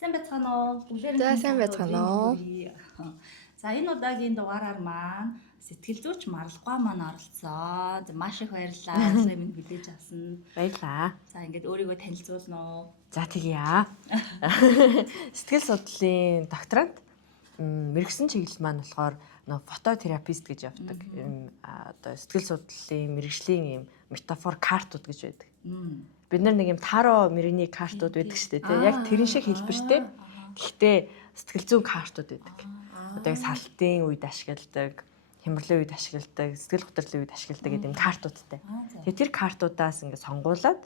Сайн байцгаана уу? За сайн байцгаана уу? За энэ удаагийн дугаараар маань сэтгэл зүйч Маралгаа маань оролцсон. За маш их баярлалаа. Ажлаа минь хүлээж авсан. Баярлаа. За ингээд өөрийгөө танилцуулна уу? За тэгье. Сэтгэл судлалын докторант мэрэгсэн чиглэл маань болохоор нөө фототерапист гэж явдаг. Одоо сэтгэл судлалын мэрэгжлийн юм метафор картууд гэж байдаг. Бид нар нэг юм таро мэрэгний картууд байдаг шүү дээ. Тэ яг тэрэн шиг хэлбэртэй. Гэхдээ сэтгэл зүйн картууд байдаг. Одоо яг салтын үед ашигладаг, хямралын үед ашигладаг, сэтгэл хөдлөлийн үед ашигладаг гэдэг юм картуудтай. Тэгээ тэр картуудаас ингээд сонгуулад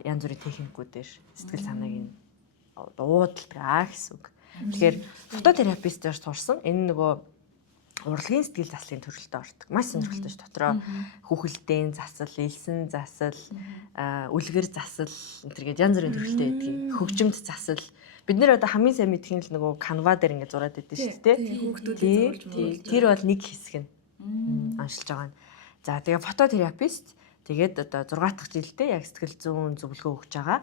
янз бүрийн техникүүдээр сэтгэл санааг нь уудалдаг гэсэн үг. Тэгэхээр фототерапистээр сурсан энэ нөгөө урлагийн сэтгэл заслын төрөлтөд ордог. Маш сонирхолтой ш дотроо хүүхэлдэйн засал, элсэн засал, үлгэр засал энэ янз бүрийн төрөлтөд байдаг. Хөгжимд засал. Бид нэр одоо хамгийн сайн мэдхийн л нөгөө Canva дээр ингээд зураад байдаг шүү дээ. Тэр бол нэг хэсэг нь аншилж байгаа нь. За тэгээ фототерапист тэгээд одоо 6 дахь жилдээ яг сэтгэл зүйн зөвлөгөө өгч байгаа.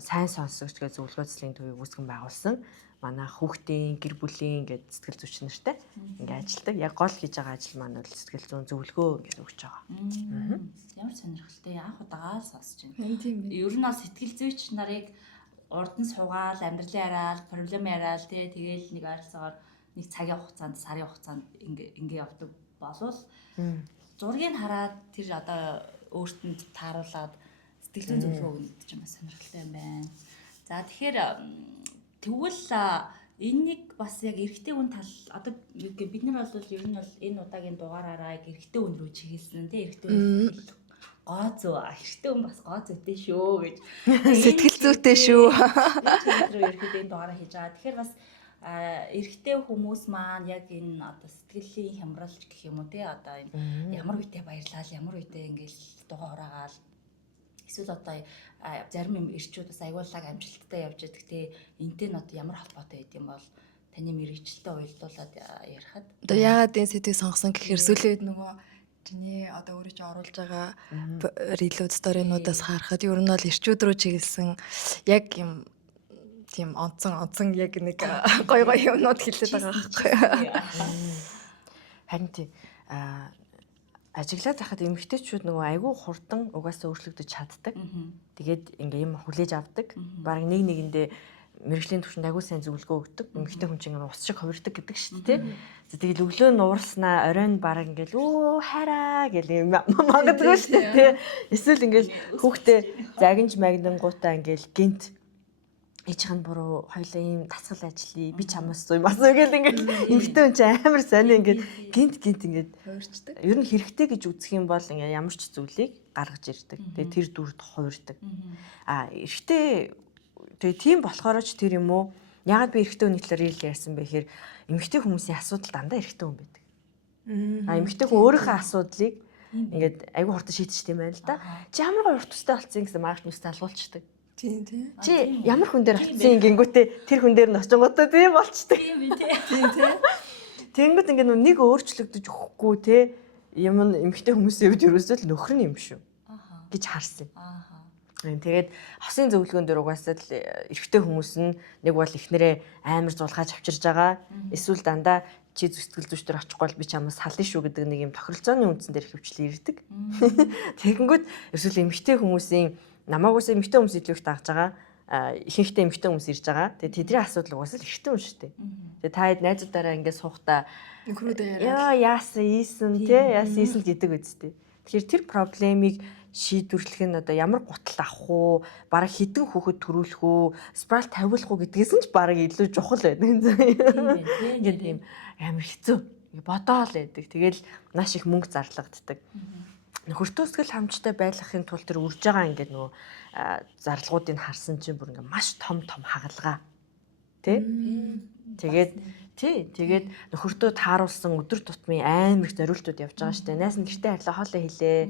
Сайн сонсогч тэгээ зөвлөгөө цэцлийн төвийг үүсгэн байгуулсан. Манай хүүхдийн гэр бүлийн ингээд сэтгэл зүйч нартай ингээд ажилладаг. Яг гол хийж байгаа ажил маань бол сэтгэл зүйн зөвлөгөө ингээд өгч байгаа. Ямар сонирхолтой анх удаага сонсож байна. Тийм. Ер нь бол сэтгэл зүйч нарыг урд нь суугаал, амьдралын яриад, проблем яриад тэгээл нэг ойролцоогоор нэг цагийн хугацаанд, сарын хугацаанд ингээ явдаг болвол зургийг хараад тэр одоо өөртөнд тааруулаад сэтгэл зүйн зөвлөгөө өгнө гэдэг чинь бас сонирхолтой юм байна. За тэгэхээр тэгвэл энэнийг бас яг эрэгтэй хүн тал одоо бид нар бол ер нь бол энэ удаагийн дугаараараа яг эрэгтэй хүн рүү чиглэсэн тийм эрэгтэй хүн гоо зөө эрэгтэй хүн бас гоо зүйтэй шүү гэж сэтгэл зүйтэй шүү. Тэр ерөөхдөө энэ дугаараа хийж байгаа. Тэгэхээр бас эрэгтэй хүмүүс маань яг энэ одоо сэтгэлийн хямралч гэх юм уу те одоо энэ ямар үедээ баярлал ямар үедээ ингээл дугаа ураагаал эсвэл одоо зарим юм ирчүүд бас аюуллаг амжилттай явж байдаг те энтэй нь одоо ямар холбоотой байд юм бол таны мэрэгчлээ уялдуулаад ярихад Одоо яагаад энэ сэдвийг сонгосон гэхээр сүүлийн үед нөгөө чиний одоо өөрөө ч оруулж байгаа рилүүд сторинуудаас харахад ер нь бол ирчүүд рүү чиглэсэн яг юм тийм онцон яг нэг гой юмнууд хэлээд байгаа байхгүй. Харин тийм ажиглаад байхад эмэгтэйчүүд нөгөө айгүй хурдан угаасаа өөрчлөгдөж чаддаг. Тэгээд ингээ юм хүлээж авдаг. Бараг нэг нэгэндээ мэрэгжлийн түвшинд айгүй сайн зөвлөгөө өгдөг. Эмэгтэй хүн чинь ус шиг хувирдаг гэдэг шүү дээ. Тэгэл өглөө нь уурснаа оройн бараг ингээл өө хараа гэл магадгүй шүү дээ. Эсвэл ингээл хүүхдээ загинж магнангуудаа ингээл гинт ээжийн буруу хоёлаа ийм дасгал ажиллая би чамаас зүй мас үгээл ингээд эмхтэн хүн чинь амар сони ингээд гинт ингээд хувирчдаг. Ер нь хэрэгтэй гэж үзэх юм бол ингээд ямар ч зүйлийг гаргаж ирдэг. Тэгээ тэр дүрд хувирдаг. Эрэгтэй тэгээ тийм болохоор ч тэр юм уу ягаад би эрэгтэй хүний талаар ил ярьсан бэ гэхээр эмэгтэй хүмүүсийн асуудал дандаа эрэгтэй хүн байдаг. Эмэгтэй хүн өөрийнхөө асуудлыг ингээд айгүй хурдан шийдчихсэн юм байна л да. Чи ямар гоо урт устай болсон гэсэн маргааш нүстэй алгуулчихдаг. Тийм. Чи ямар хүн дээр очсон гингүүтээ тэр хүн дээр нь очингуудаа тийм болчтой. Тийм. Тэнгүүд ингээд нэг өөрчлөгдөж өгөхгүй те юм эмэгтэй хүмүүсийн хувьд ерөөсөө л нөхөр нь юм шүү. Гэж харсан. Тэгээд хосын зөвлөгөөн дээр угаасаа л эрэгтэй хүмүүс нь нэг бол ихнэрээ амар зулгааж авчирж байгаа. Эсвэл дандаа чи сэтгэл зүйчдэр очихгүй бол би чамаас сална шүү гэдэг нэг юм тохиролцооны үндсэн дээр хөвчлэн ирдэг. Тэгэнгүүт эсвэл эмэгтэй хүмүүсийн намаагүйс эмэгтэй хүмүүс илүү их дагж байгаа. Ихэнхдээ эмэгтэй хүмүүс ирж байгаа. Тэгээ тэдний асуудал угаасаа л эрэгтэй хүн шүү дээ. Тэгээ та хэд найзуудаараа ингээд суухтаа нөхрүүдээ яасан ийсэн гэдэг үстэй. Тэгэхээр тэр проблемыг шийдвэрлэх нь одоо ямар гутал авах уу, бараг хідэн хүүхэд төрүүлэх үү, спрал тавиулах уу гэдгээс нь ч бараг илүү чухал байдаг. Ингээд тийм амар хэцүү. Бодоол байдаг. Тэгэл маш их мөнгө зарлагддаг. Нөхөртөө сэтгэл хамжтай байлгахын тулд тэр үрж байгаа ингээд нөгөө зарлагуудыг харсан чинь бүр ингээд маш том хагалгаа. Тэгээд нөхөртөө тааруулсан өдөр тутмын амар их зориултууд явж байгаа штэ. Найз нь гэртээ харлаа хоолой хийлээ.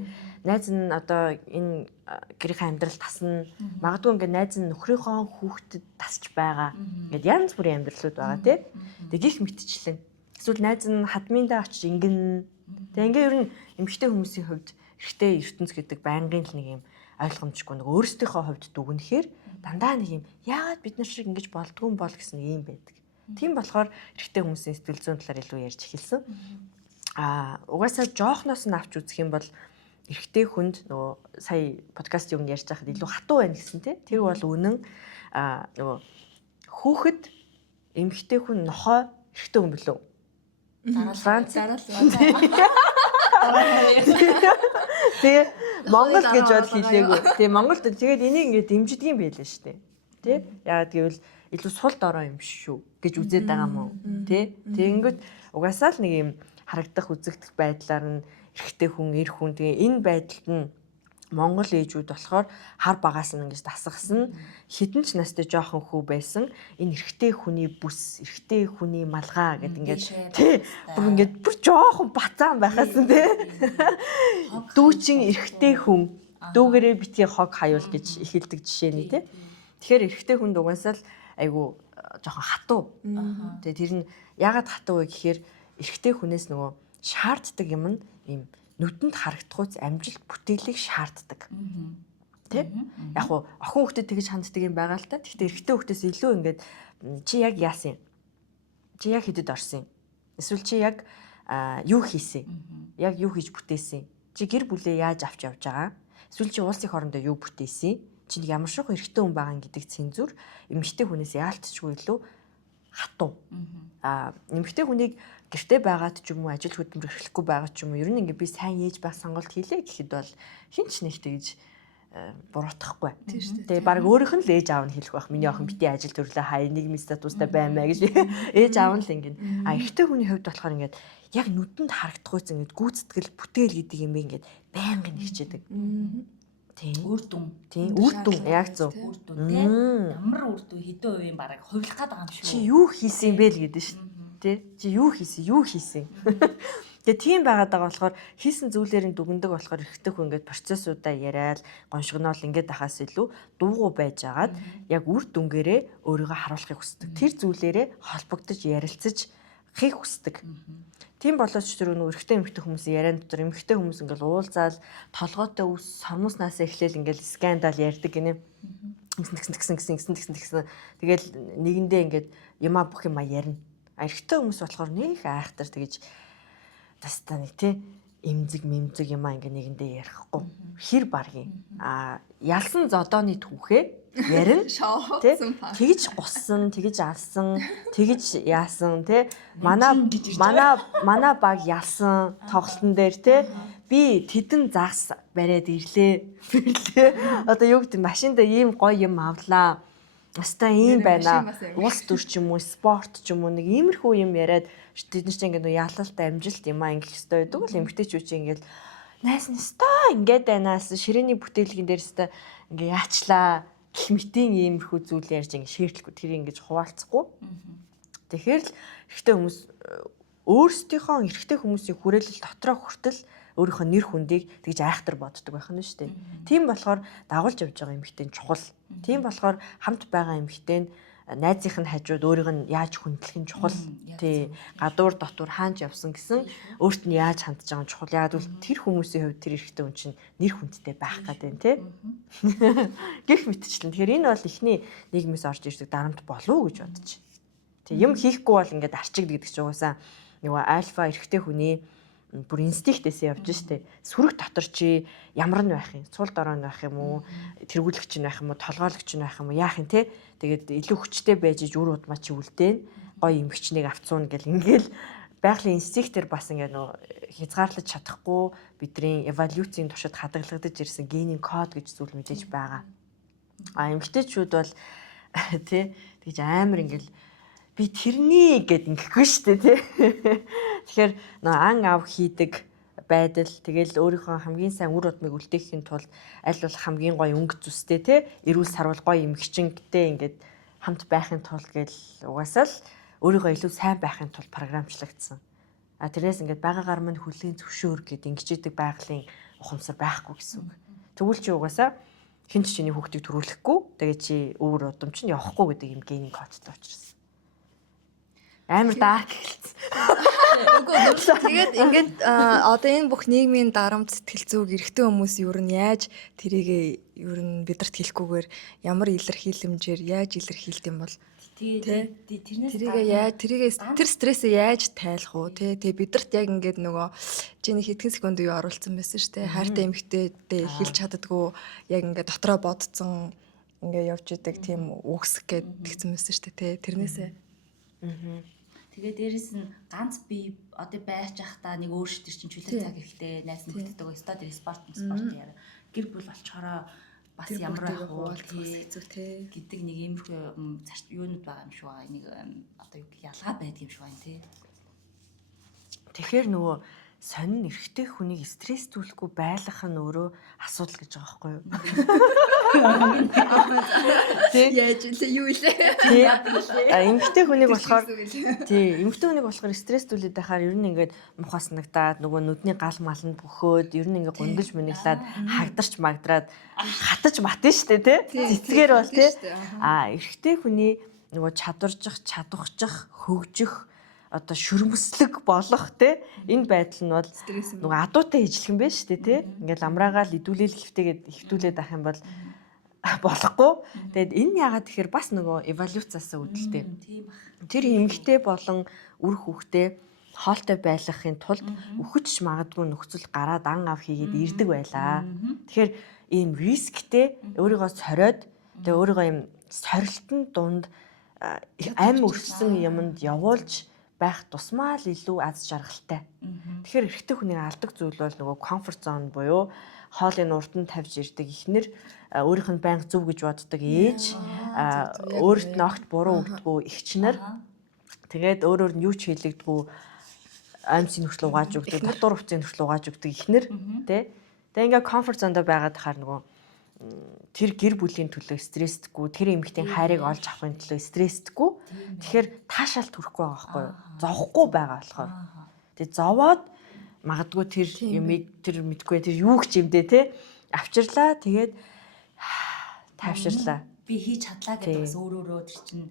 Найз нь одоо энэ гэрийн амьдрал тасна. Магадгүй ингээд найз нь нөхрийнхөө хүүхдэд тасч байгаа. Ингээд янз бүрийн амьдралууд байгаа тий. Тэг их мэтчлэн. Эсвэл найз нь хадминдаа очиж ингэн. Тэг ингээд ер нь эмэгтэй хүмүүсийн хувьд эрэгтэй ертөнц гэдэг байнгын л нэг юм ойлгомжгүй нэг өөрсдийнхөө хувьд дүгнэхээр дандаа нэг юм яагаад бид нар шиг ингэж болдгүй юм бол гэсэн юм байдаг. Тийм болохоор эрэгтэй хүмүүсийн сэтгэл зүйн талаар илүү ярьж эхэлсэн. Угаасаа жоохноос нь авч үзэх юм бол эрэгтэй хүнд нөгөө сая подкаст юм ярьж байхад илүү хатуу байна гэсэн тий. Тэр бол үнэн нөгөө хүүхэд эмэгтэй хүн нохой эрэгтэй хүн билүү? Франц тэгээ Монгол гэж бол хэлээгүй. Тэгээ Монголд тэгээд энийг ингээд дэмждэг юм байлаа шүү дээ. Тэ? Яагаад гэвэл илүү сул дорой юм шүү гэж үзээд байгаа юм уу? Тэ? Тэгэнгүүт угаасаа л нэг юм харагдах үзэгдэх байдлаар нь эрэгтэй хүн, эр хүн тэгээ энэ байдалд нь Монгол ээжүүд болохоор хар багаас нь ингэж дасгасан хідэн ч настай жоохон хүү байсан энэ эрэгтэй хүний бүс, эрэгтэй хүний малгай гэдэг ингээд тий бүр ингээд бүр жоохон бацаан байхаас нь тий дүүчин эрэгтэй хүн дүүгээрээ битгий хог хаюул гэж эхэлдэг жишээ нь тий. Тэгэхээр эрэгтэй хүнд угаасаа л айгу жоохон хатуу. Тэгээ тэр нь яагаад хатуу вэ гэхээр эрэгтэй хүнээс нөгөө шаарддаг юм нь ийм нүдэнд харагдахуйц амжилт бүтээлийг шаарддаг. Тэ? Яг уу охин хүүхдэд тэгж ханддаг юм байгаа л та. Гэхдээ эрэгтэй хүүхдээс илүү ингээд чи яг яасан юм? Чи яг хэдэд орсон юм? Эсвэл чи яг юу хийсэн? Яг юу хийж бүтээсэн? Чи гэр бүлээ яаж авч явж байгаа? Эсвэл чи улсын хоорондоо юу бүтээсэн? Чи ямар шохон эрэгтэй хүн байгаа гэдэг цензур эмэгтэй хүнээс яалтчгүй илүү хатуу. Эмэгтэй хүнийг гэртээ байгаад ч юм уу ажил хөдөлмөр эрхлэхгүй байгаад ч юм уу ер нь ингээ би сайн ээж байх сонголт хийлээ гэхэд бол хинч нэг тэгж буруутгахгүй. Тэгээ баг өөрийнх нь л ээж аав нь хэлэх байх. Миний охин бити ажил төрлөө хай нийгмийн статустай баймаа гэж ээж аав нь л ингээ. Эрэгтэй хүний хувьд болохоор ингээ яг нүдэнд харагдахуйц ингээ гүйцэтгэл бүтээл гэдэг юм ингээ байнгын хичээдэг. Тийм. Үр дүн. Тийм. Үр дүн яг зөв. Үр дүн тийм. Ямар үр дүн хэдэн хувийн бараг хувилах гээд байгаа юм шүү. Чи юу хийсэн бэ л гэдэг шүү. Тэ? Чи юу хийсэн? Тэгээ тийм байгаад байгаа болохоор хийсэн зүйлээрийн дүгндэг болохоор эрэгтэй хүн ингээд процессуудаа яриад гоншигноол ингээд ахаас илүү дуугүй байж агаад яг үр дүнгээрээ өөрийгөө харуулахыг хүсдэг. Тэр зүйлээрээ холбогдож ярилцаж хийх хүсдэг. Тийм болооч тэр нөгөө эрэгтэй хүмүүсийн яриан дотор эмэгтэй хүмүүс ингээл уулзаал толгойтой ус сормууснаас эхлээл ингээл скандал ярьдаг гинэ. Тэгсэн. Тэгэл нэгэндээ ингээд юмаа бүх юма ярина. Эрэгтэй хүмүүс болохоор нэг айхтар тэгэж тастаа нэг тий эмзэг юмаа ингээ нэгэндээ ярихгүй. Хэр баргийн. Ялсан зодооны түүхээ ярина. Тэгж гуссан, тэгж алсан, тэгж яасан тий. Манай баг ялсан тоглолтын дээр тий. Би тэдэн загс бариад ирлээ. Одоо юу гэдэг машинда ийм гоё юм авлаа. Өстой ийм байна. Улс төр ч юм уу, спорт ч юм уу нэг иймэрхүү юм яриад тэд нар чинь ингээ ялалт амжилт юм аа ингэх ёстой байдаг л эмгтээчүүд чинь ингээл найс нь өстой ингээд байнаас ширээний бүтээлгэн дээр өстой ингээ яачлаа гэх мэтийн иймэрхүү зүйл ярьж ингээ шийрлэхгүй тэр ингэж хуваалцахгүй. Тэгэхээр л эрэгтэй хүмүүс өөрсдийнхөө эрэгтэй хүмүүсийн хүрээлэл дотроо хүртэл өөрийнхөө нэр хүндийг тэгж айхтар боддог байх нь шүү дээ. Тийм болохоор дагуулж явж байгаа эмэгтэй нь чухал. Тийм болохоор хамт байгаа эмэгтэй нь найзынх нь хажууд өөрийг нь яаж хүндлэх нь чухал. Тий. Гадуур дотор хаанч явсан гэсэн өөрт нь яаж хандж байгаа нь чухал. Яг бол тэр хүмүүсийн хувьд тэр эрэгтэй хүн чинь нэр хүндтэй байх гэдэг нь тий. Гэх мэтчлэн. Тэгэхээр энэ бол эхний нийгмээс орж ирдэг дарамт болов уу гэж бодож байна. Тий. Юм хийхгүй бол ингээд арчигд гэдэг чинь угаасаа нөгөө альфа эрэгтэй хүний бүр инстинктээсээ явж штэ. Сүрэг дотор чи ямар нь байх юм? Цул дорой нь байх юм уу? Тэргүүлэгч нь байх юм уу? Толгойлогч нь байх юм уу? Яах юм те? Тэгээд илүү хүчтэй байж үр удмаа чи үлдээн. Гой эмгчнийг авцуун гэл ингээл байгалийн инстинктээр бас ингээд нөө хязгаарлаж чадахгүй бидний эволюцийн туршид хадгалагдаж ирсэн генийн код гэж зүйл мэдээж байгаа. Эмгтээчүүд бол тий тэгж амар ингээл би тэрний гэд ингэхгүй шүү дээ тий. Тэгэхээр нөө ан ав хийдэг байдал тэгэл өөрийнхөө хамгийн сайн үр удмыг үлдээхийн тулд аль болох хамгийн гоё өнгө зүстэй тий эрүүл сарвал гоё эмгчэнгтэй ингээд хамт байхын тулд гэл угаасаа л өөрийгөө илүү сайн байхын тулд програмчлагдсан. Тэрнээс ингээд байгаагаар мань хүлээн зөвшөөр гэд ингэжээдэг байгалийн ухамсар байхгүй гэсэн үг. Тэгвэл чи угаасаа хэн ч чиний хүүхдийг төрүүлэхгүй тэгээ чи өвөр удам чинь явахгүй гэдэг юм генийн кодтой учраас. Амар dark гэлсэн. Тэгээд ингээд одоо энэ бүх нийгмийн дарамт сэтгэл зүг эрэгтэй хүмүүс ер нь яаж тэрийг ер нь бидэрт хэлэхгүйгээр ямар илэрхийлэмжээр яаж илэрхийлдэг юм бол тэрнээс тэр стрессээ яаж тайлах уу тий бидэрт яг ингээд нөгөө чиний хэдхэн секунд юу оруулсан байсан шүү дээ хайртай эмэгтэйдээ хэлж чаддгүй яг ингээд дотроо бодцсон ингээд явж идэг тийм үгсэг гэд тэгсэн байсан шүү дээ тий тэрнээсээ тэгээ дээрэс нь ганц би одоо байж байхдаа нэг өөр төр чинь чөлөө цаг хэрэгтэй найз нөхдөд байгаа стад спорт яа гэр бүл болчоороо бас ямар байх вэ гэдэг нэг иймэрхүү юунууд байгаа юм шиг байгаа. Нэг одоо юу ялгаа байдаг юм шиг байна тий. Тэгэхээр нөгөө сонин эрэгтэй хүнийг стресстүүлэхгүй байлгах нь өөрөө асуудал гэж байгаа байхгүй юу? Яаж вэ? Юу вэ? Эмэгтэй хүнийг болохоор эмэгтэй хүнийг болохоор стресстүүлээд байхаар ер нь ингээд муухай санагдаад нөгөө нүдний гал малнд бөхөөд ер нь ингээд гундаж мэниглаад хагдарч магдраад хатаж матна штэ тий. Цэцгээр бол тий. Эрэгтэй хүний нөгөө чадваржих, чадвахчих, хөгжих одоо шүрмэслэг болох те энэ байдал нь бол нөгөө адуутай ижлэх юм байна шүү дээ те ингээл амраагаал идүүлэл хөвтэйгээд хөвтүүлээд авах юм бол болохгүй тэгээд энэ яагаад тэгэхээр бас нөгөө эволюцаасаа үүдэлтэй тэр эмэгтэй болон үр хүүхдээ хоолтой байлгахын тулд өөхөж магадгүй нөхцөл гараад ан ав хийгээд ирдэг байлаа тэгэхээр ийм рисктэй өөрийгөө сориод тэгээд өөрийгөө ийм сорилтын дунд ам өрсөн юмд явуулж байх тусмаа л илүү аз жаргалтай. Тэгэхээр эрэгтэй хүний алдаг зүйл бол нөгөө комфорт зон буюу хоолын урд нь тавьж ирдэг ихнэр өөрийнх нь байнга зөв гэж боддог ээж өөрт нь огт буруу өгдөггүй эгчнэр тэгээд өөрөөр нь юу ч хийлэгдэггүй аимсын нөхцөл угааж өгдөг татвар хувцсын нөхцөл угааж өгдөг ихнэр тий. Тэгээ ингээ комфорт зонд байгаад хахаар нөгөө тэр гэр бүлийн төлөө стресстгүй тэр эмэгтэй хайрыг олж авахын төлөө стресстгүй тэгэхээр таашаалт төрөхгүй байгаа байхгүй юу зовхгүй байгаа болохоор тэгээ зовоод магадгүй тэр юмыг тэр мэдгүй тэр юу ч юм дээ те авчирлаа тэгээд тавширлаа би хийж чадлаа гэдэг бас өөрөө тэр чинь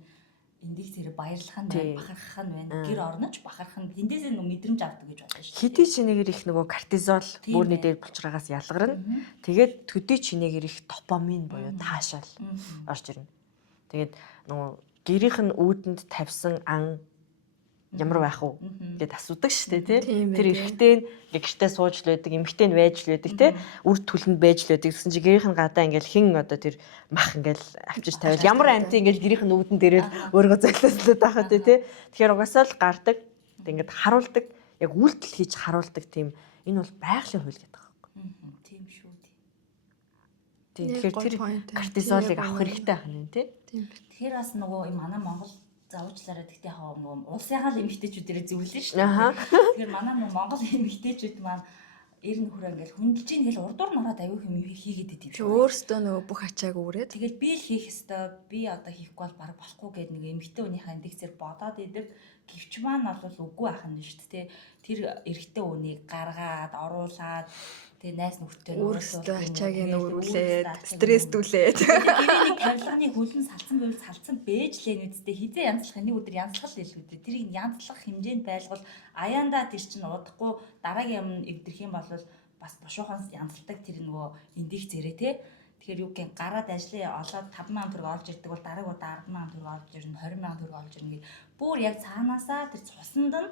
эндих зэрэг баярлах нь байна бахархах нь байна гэр орноч бахархах нь тэндээсээ нэг мэдрэмж авдаг гэж бодсон шүү. Хэдий чинээгээр их нөгөө кортизол бүрний дээр булчраагаас ялгарна. Тэгээд төдий чинээгээр их допамин буюу таашаал орж ирнэ. Тэгээд нөгөө гэрийнх нь үүдэнд тавьсан ан ямар байх вэ гэд асуудаг шүү дээ тий. Тэр эрэгтэй нь гэртээ сууж л байдаг, эмэгтэй нь байж л байдаг тий. Үр төлөнд байж л байдаг. Гэсэн чи гэрийнх нь гадаа ингээл хин одоо тэр мах ингээл авчиж тавил. Ямар амт ингээл гэрийнх нь үүдэн дээрээ өөрийгөө зоглослоод байхад тий. Тэгэхээр угаасаа л гардаг. Ингээд харуулдаг, яг үйлдэл хийж харуулдаг тийм энэ бол байгалийн хууль гэдэг байгаа байхгүй. Тийм шүү дээ. Тийм. Тэгэхээр тэр кортизолыг авах хэрэгтэй байх нь тий. Тэгэхээр бас нөгөө манай Монгол заавчлаараа тэгтээ хаа нөгөө улсынхаа л эмэгтэйчүүдээрээ зөвлөлөө шүү дээ. Тэгэхээр манай нөгөө Монгол эмэгтэйчүүд маань эр нөхрөө ингээл хүндэлж ийн гэл урдуур нураад аюу хэм хийгээд идэв шүү. Өөрөөсөө нөгөө бүх ачааг өрөөд. Тэгэл би л хийх ёстой. Би одоо хийхгүй бол бараг болохгүй гэдэг нэг эмэгтэй хүнийхээ индексээр бодоод идэг. Гэвч маань бол үгүй байх нь шүү дээ. Тэр эрэгтэй хүнийг гаргаад, оруулаад тэгээ найз нөхдөд өөрөөсөө ачааг нь өрүүлээд, стресстүүлээд. Гэрийн нэг тавилганы хөлн салцсан байвал салцсан бэж лээ нүдтэй хизээ янзлах нэг өдөр янзлах л илүү дээ. Тэрийг янзлах хэмжээнд байлгал аяандаа тэр чинь удахгүй дараагийн юм эвдэрх юм бол бас бошоохоос янзалдаг тэр нөгөө индих зэрэг те. Тэгэхээр юу гэх гараад ажлаа олоод 50000 төгрөг олж ирдэг бол дараагийн удаа 100000 төгрөг олж ирнэ 20000 төгрөг олж ирнэ гэх бүр яг цаанаасаа тэр цусанд нь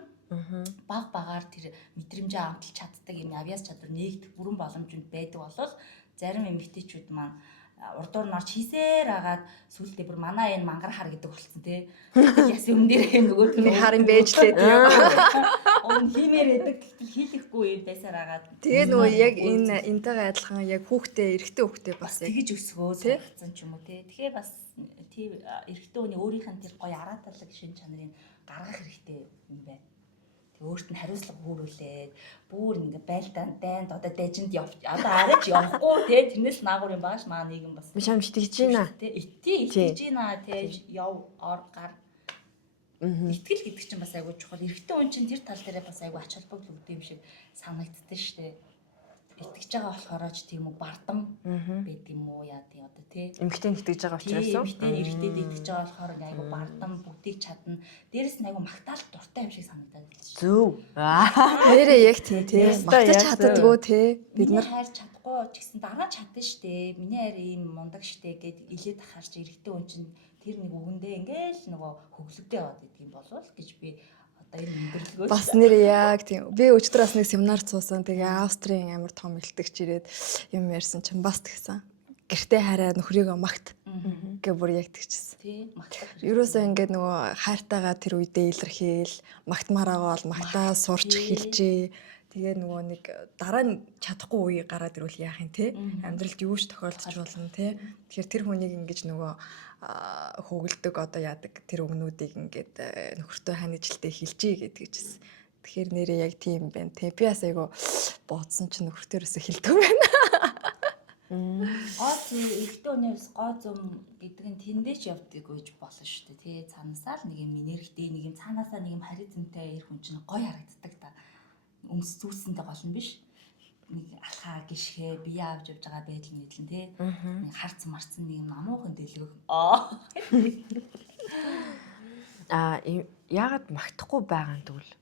баг багаар тэр мэдрэмжээ амталж чаддаг юм авьяас чадвар нээгдэх бүрэн боломжууд байдаг болол зарим эмэгтэйчүүд маань урдуур норч хийсээр агаад сүултээ бүр манай энэ мангар хар гэдэг болсон тий. Яс юм дээр нөгөө тэр харын бэжлээ тий. Он хиймээр байдаг гэтэл хийлэхгүй юм байсаар агаад. Тэгээ нөгөө яг энтэйгээ адилхан яг хүүхдээ эрэгтэй хүүхдээ бас тэгэж өсгөө сургацсан ч юм уу тий. Тэгэхээр бас тий эрэгтэй хүний өөрийнх нь тэр гоё арааталаг шин чанарыг гаргах хэрэгтэй юм байна. Өөрт нь хариуцлага хөөрүүлээд бүр ингээ байлдаан дайнд одоо дайжинд одоо арайч явахгүй те тэрнээс наагур юм baаш маа нийгэм бас биш юм итгэж байна те итгэж байна те яв ор гар итгэл гэдэг чинь бас айгүй чухал эрэгтэй хүн чинь тэр тал дээрээ бас айгүй ач холбогдол өгдөг юм шиг санагддаг штэ итгэж байгаа болохоор ч тийм үү бардам байд юм уу яа тий одоо тий. Эмэгтэй итгэж байгаа учраас уу? Эмэгтэй эрэгтэй итгэж байгаа болохоор айгу бардам бүгдийг чадна. Дээрэс нь айгу магтаал дуртай юм шиг санагдаад байна шүү. Зөв. Нэрээ яг тийм тий. Магтаж чаддгүй тий. Бид нар хайр чадахгүй ч гэсэн дараа нь чадна штэ. Миний хайр ийм мундаг штэ гэд илээд ахаарч эрэгтэй хүн чинь тэр нэг үгэндээ ингээл нөгөө хөглөгдөө яваад идэг юм болов уу гэж би одоо энэ өндөрлгөөс бас нэрээ яг тийм. Би өчтөр бас нэг семинар цуусан. Тэгээ Австрийн амар том элтгэгч ирээд юм ярьсан чинь бас тэгсэн. Гэртээ хараа нөхрийгөө магт гэ бүр яг тэгчихсэн. тий магтах. Ерөөсөө ингээд нөгөө хайртайгаа тэр үедээ илэрхийл, магтмаараагаа бол магтаа сурч хэлжээ. Тэгээ нөгөө нэг дараа нь чадахгүй үе гараад ирвэл яах юм те? Амьдралд юу ч тохиолдож болно те. Тэгэхээр тэр хүнийг ингэж нөгөө хөөгөлдөг одоо яадаг тэр өгнүүдийг ингээд нөхөртөө ханижилтээ хэлжээ гэдгийгчсэн. Тэгэхээр нэрээ яг тийм байна те. Би бас айгу буудсан чинь нөхөртөөсөө хэлдэг байна. Гоо зүй эрэгтэй хүнээс гоо зам гэдэг нь тэндээч явдаг гэж болно шүү дээ тий. Цаанасаа л нэг юм энергтэй нэг юм цаанаасаа нэг юм харизмтай эр хүн чинь гоё харагддаг та. Өмс зүсэндээ гол нь биш. Нэг алхаа гიშгэ бие авч явж байгаа байдал мэдлэн тий. Нэг харц марцсан нэг юм намуухан дэлгөх. Яагаад магтахгүй байгаа юм тэгвэл?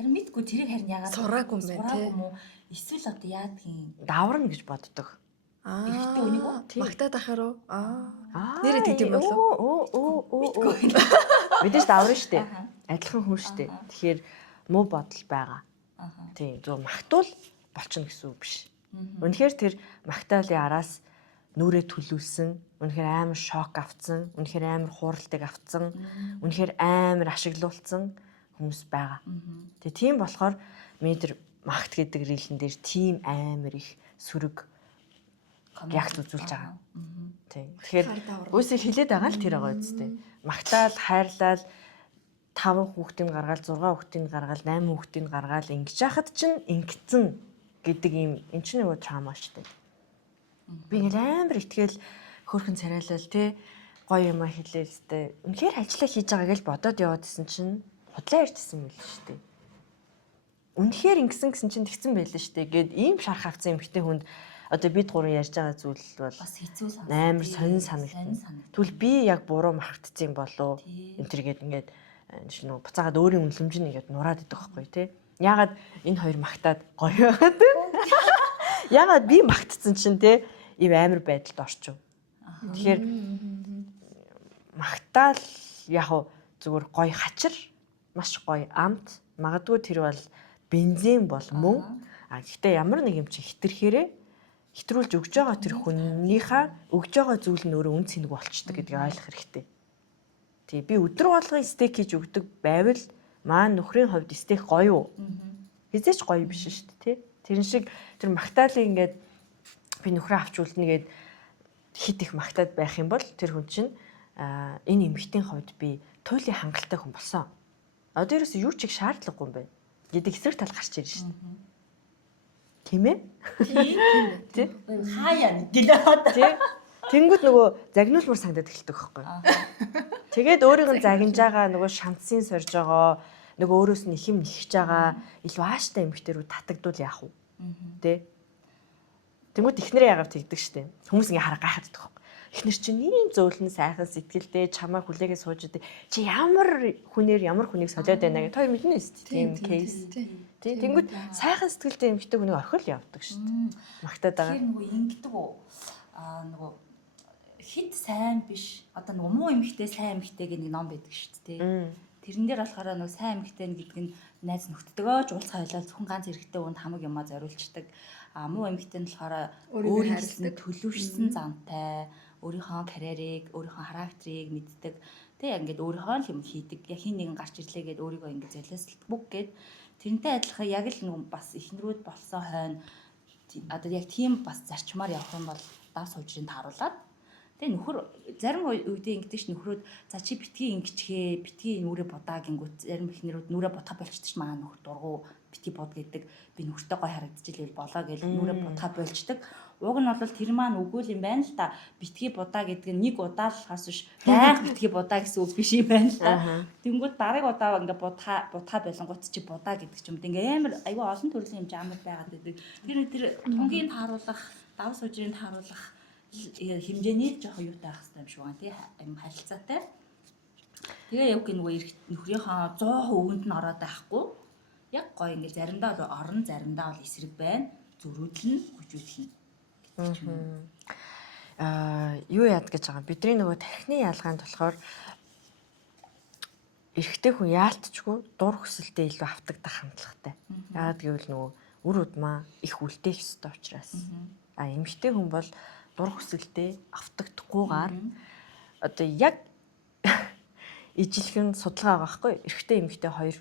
Харин мэдгүй тэрийг харин яагаад сураагүй юм байна тий. Эсвэл одоо яадгийн Даврна гэж боддог. эрэгтэй хүнийг магтаад ахаар уу? Нэрээ тийм юм болов? Мэдээж даврна штэ. Адилхан хүн штэ. Тэгэхээр муу бодол байгаа. Тийм зөв магтуул болчихно гэсэн үг биш. Үнэхээр тэр магтаалын араас нүрээ төлөвлөсөн, үнэхээр амар шок авцсан, үнэхээр амар хууралтыг авцсан, үнэхээр амар ашиглуулсан хүмүүс байгаа. Тэгээ тийм болохоор мэдэр магт гэдэг рилэн дээр тийм амар их сөрөг ягт үзүүлж байгаа. Тийм. Тэгэхээр үсээ хилээд байгаа л тэр байгаа үстэй. Магтаал, хайрлал 5 хүүхдийн гаргаал, 6 хүүхдийн гаргаал, 8 хүүхдийн гаргаал ингэж яхад чинь ингэцэн гэдэг юм эн чинь нөгөө трама шүү дээ. Би ингээл амар ихтгэл хөөрхөн царайлал те гоё юм хэлээл сте. Үнэхээр ажиллаа хийж байгааг л бодоод яваад исэн чинь худлаа ярьжсэн юм л шүү дээ. Үнэхээр ингэсэн гэсэн чинь тэгсэн байлаа шүү дээ. Гэт ийм шарх авсан эмхтэй хүнд одоо бид гурван ярьж байгаа зүйл бол бас хэцүү санагдав. амар сонин санагдана. Тэгвэл би яг буруу магтцсан болов энэ төргээд ингээд шинэ буцаагаад өөрийн үнэлэмжийг ингээд нураад идэх байхгүй тий. Ягаад энэ хоёр магтаад гоё байгаад ягаад би магтцсан чинь тий ийм амар байдалд орчих. Тэгэхээр магтаал яг зүгээр гоё хачир маш гоё амт магадгүй тэр бол бензин бол мөн гэхдээ ямар нэг юм чи хитрхээрээ хитрүүлж өгж байгаа тэр хүнийхээ өгж байгаа зүйл нь өөрөө үн цэнэг болчдөг гэдгийг ойлгох хэрэгтэй. Тий би өдөр болгон стейк хийж өгдөг байвал маань нөхрийн хувьд стейк гоё юу? Хизээч гоё биш шүү дээ тий. Тэрэн шиг тэр магтаалыг ингээд би нөхрөө авч үлдэнэ гээд хит их магтаад байх юм бол тэр хүн чинь энэ эмэгтэй хувьд би туйлын хангалттай хүн болсон. Одоо ерөөсөө юу ч их шаардлагагүй юм байна гэдэг эсрэг тал гарч ирж шүү дээ. Тийм ээ? Тийм. Хаяа гэлээд. Тийм. Тэнгүүд нөгөө загнуулмар санагдаад эхэлдэг байхгүй. Тэгээд өөрийнх нь загинж байгаа нөгөө шанцын сорж байгаа нөгөө өөрөөс нь их юм нэхэж байгаа илүү ааштай эмэгтэйрүүд татагдвал яах вэ? Тэ? Тэнгүүд ихнэрээ яагаад тэгдэг штеп. Хүмүүс ингээ хараа гайхаад байдаг байхгүй. Эхнэр чинь ийм зөөлөн сайхан сэтгэлтэй чамаа хүлээгээ сууж идэг. Чи ямар хүнийг солиод байна гэх хоёр мэднэ шүү дээ. Тийм кейс. Тийм. Тэнгүүд сайхан сэтгэлтэй эмэгтэй хүнийг орхил явдаг шүү дээ. Магтаад байгаа. Тэр нөгөө ингэдэг үү? Нөгөө хит сайн биш. Одоо нөгөө муу эмэгтэй сайн эмэгтэй гэх нэг ном байдаг шүү дээ. Тэрэн дээр болохоор нөгөө сайн эмэгтэй гэдэг нь найз нөхдөдөө уулзах хайлал зөвхөн ганц эрэгтэй хүнд хамаг юмаа зориулцдаг. Муу эмэгтэй нь болохоор өөрийн хэлсэн төлөвшсөн зантай, өөрийнхөө карьерийг, өөрийнхөө характерыг мэддэг. Тэ ингээд өөрийнхөө л юм хийдэг. Яг хин нэгэн гарч ирлээ гэд өөрийгөө ингээд золиослдог гэд тэрнтэй адилхан яг л нэг бас ихнэрүүд болсон хойно одоо яг тийм бас зарчмаар явах юм бол дав суужрын тааруулаад тэгээ нөхөр зарим үедээ ингэдэг ш нөхрөөд за чи битгий ингэчгээ битгий нүрэ будаа гингүүт зарим ихнэрүүд нүрэ будаа болчдөг ш маа нөхөр дургу битгий бод гэдэг би нөхөртэй гой харагдчихлээ болоо гэж нүрэ будаа болчдөг Уг нь бол тэр маань үгүй юм байна л да. Битгий будаа гэдэг нь нэг удаа л болохоос биш байнга битгий будаа гэсэн үг биш юм байна л да. Тэнгүүд дараагийн удаа ингээ будаа болонгууд чи будаа гэдэг ч юм. Ингээ амар айгүй олон төрлийн хэмжээ амар байгаад байдаг. Тэр тунгийн тааруулах, давс хужирын тааруулах хэмжээний жоох юутай байх хэрэгтэй юм шиг байна тий юм харилцаатай. Тэгээ яг нөгөө нөхрийнхөө 100% өвөнд нь ороод байхгүй. Яг гоё ингээ заримдаа орон заримдаа бол эсрэг байна. Зөрүүдлэн хүчүүлнэ. Юу яад гэж байгаа. Бидний нөгөө тархины ялгаанд болохоор эрэгтэй хүн яалтчгүй дур хүсэлтэд илүү автагдах хандлагатай. Яагаад гэвэл нөгөө үр удмаа их үлдээх ёстой учраас. Эмэгтэй хүн бол дур хүсэлтэд автагдахгүйгээр одоо яг ижилхэн судалгаа байгаа байхгүй. Эрэгтэй эмэгтэй хоёр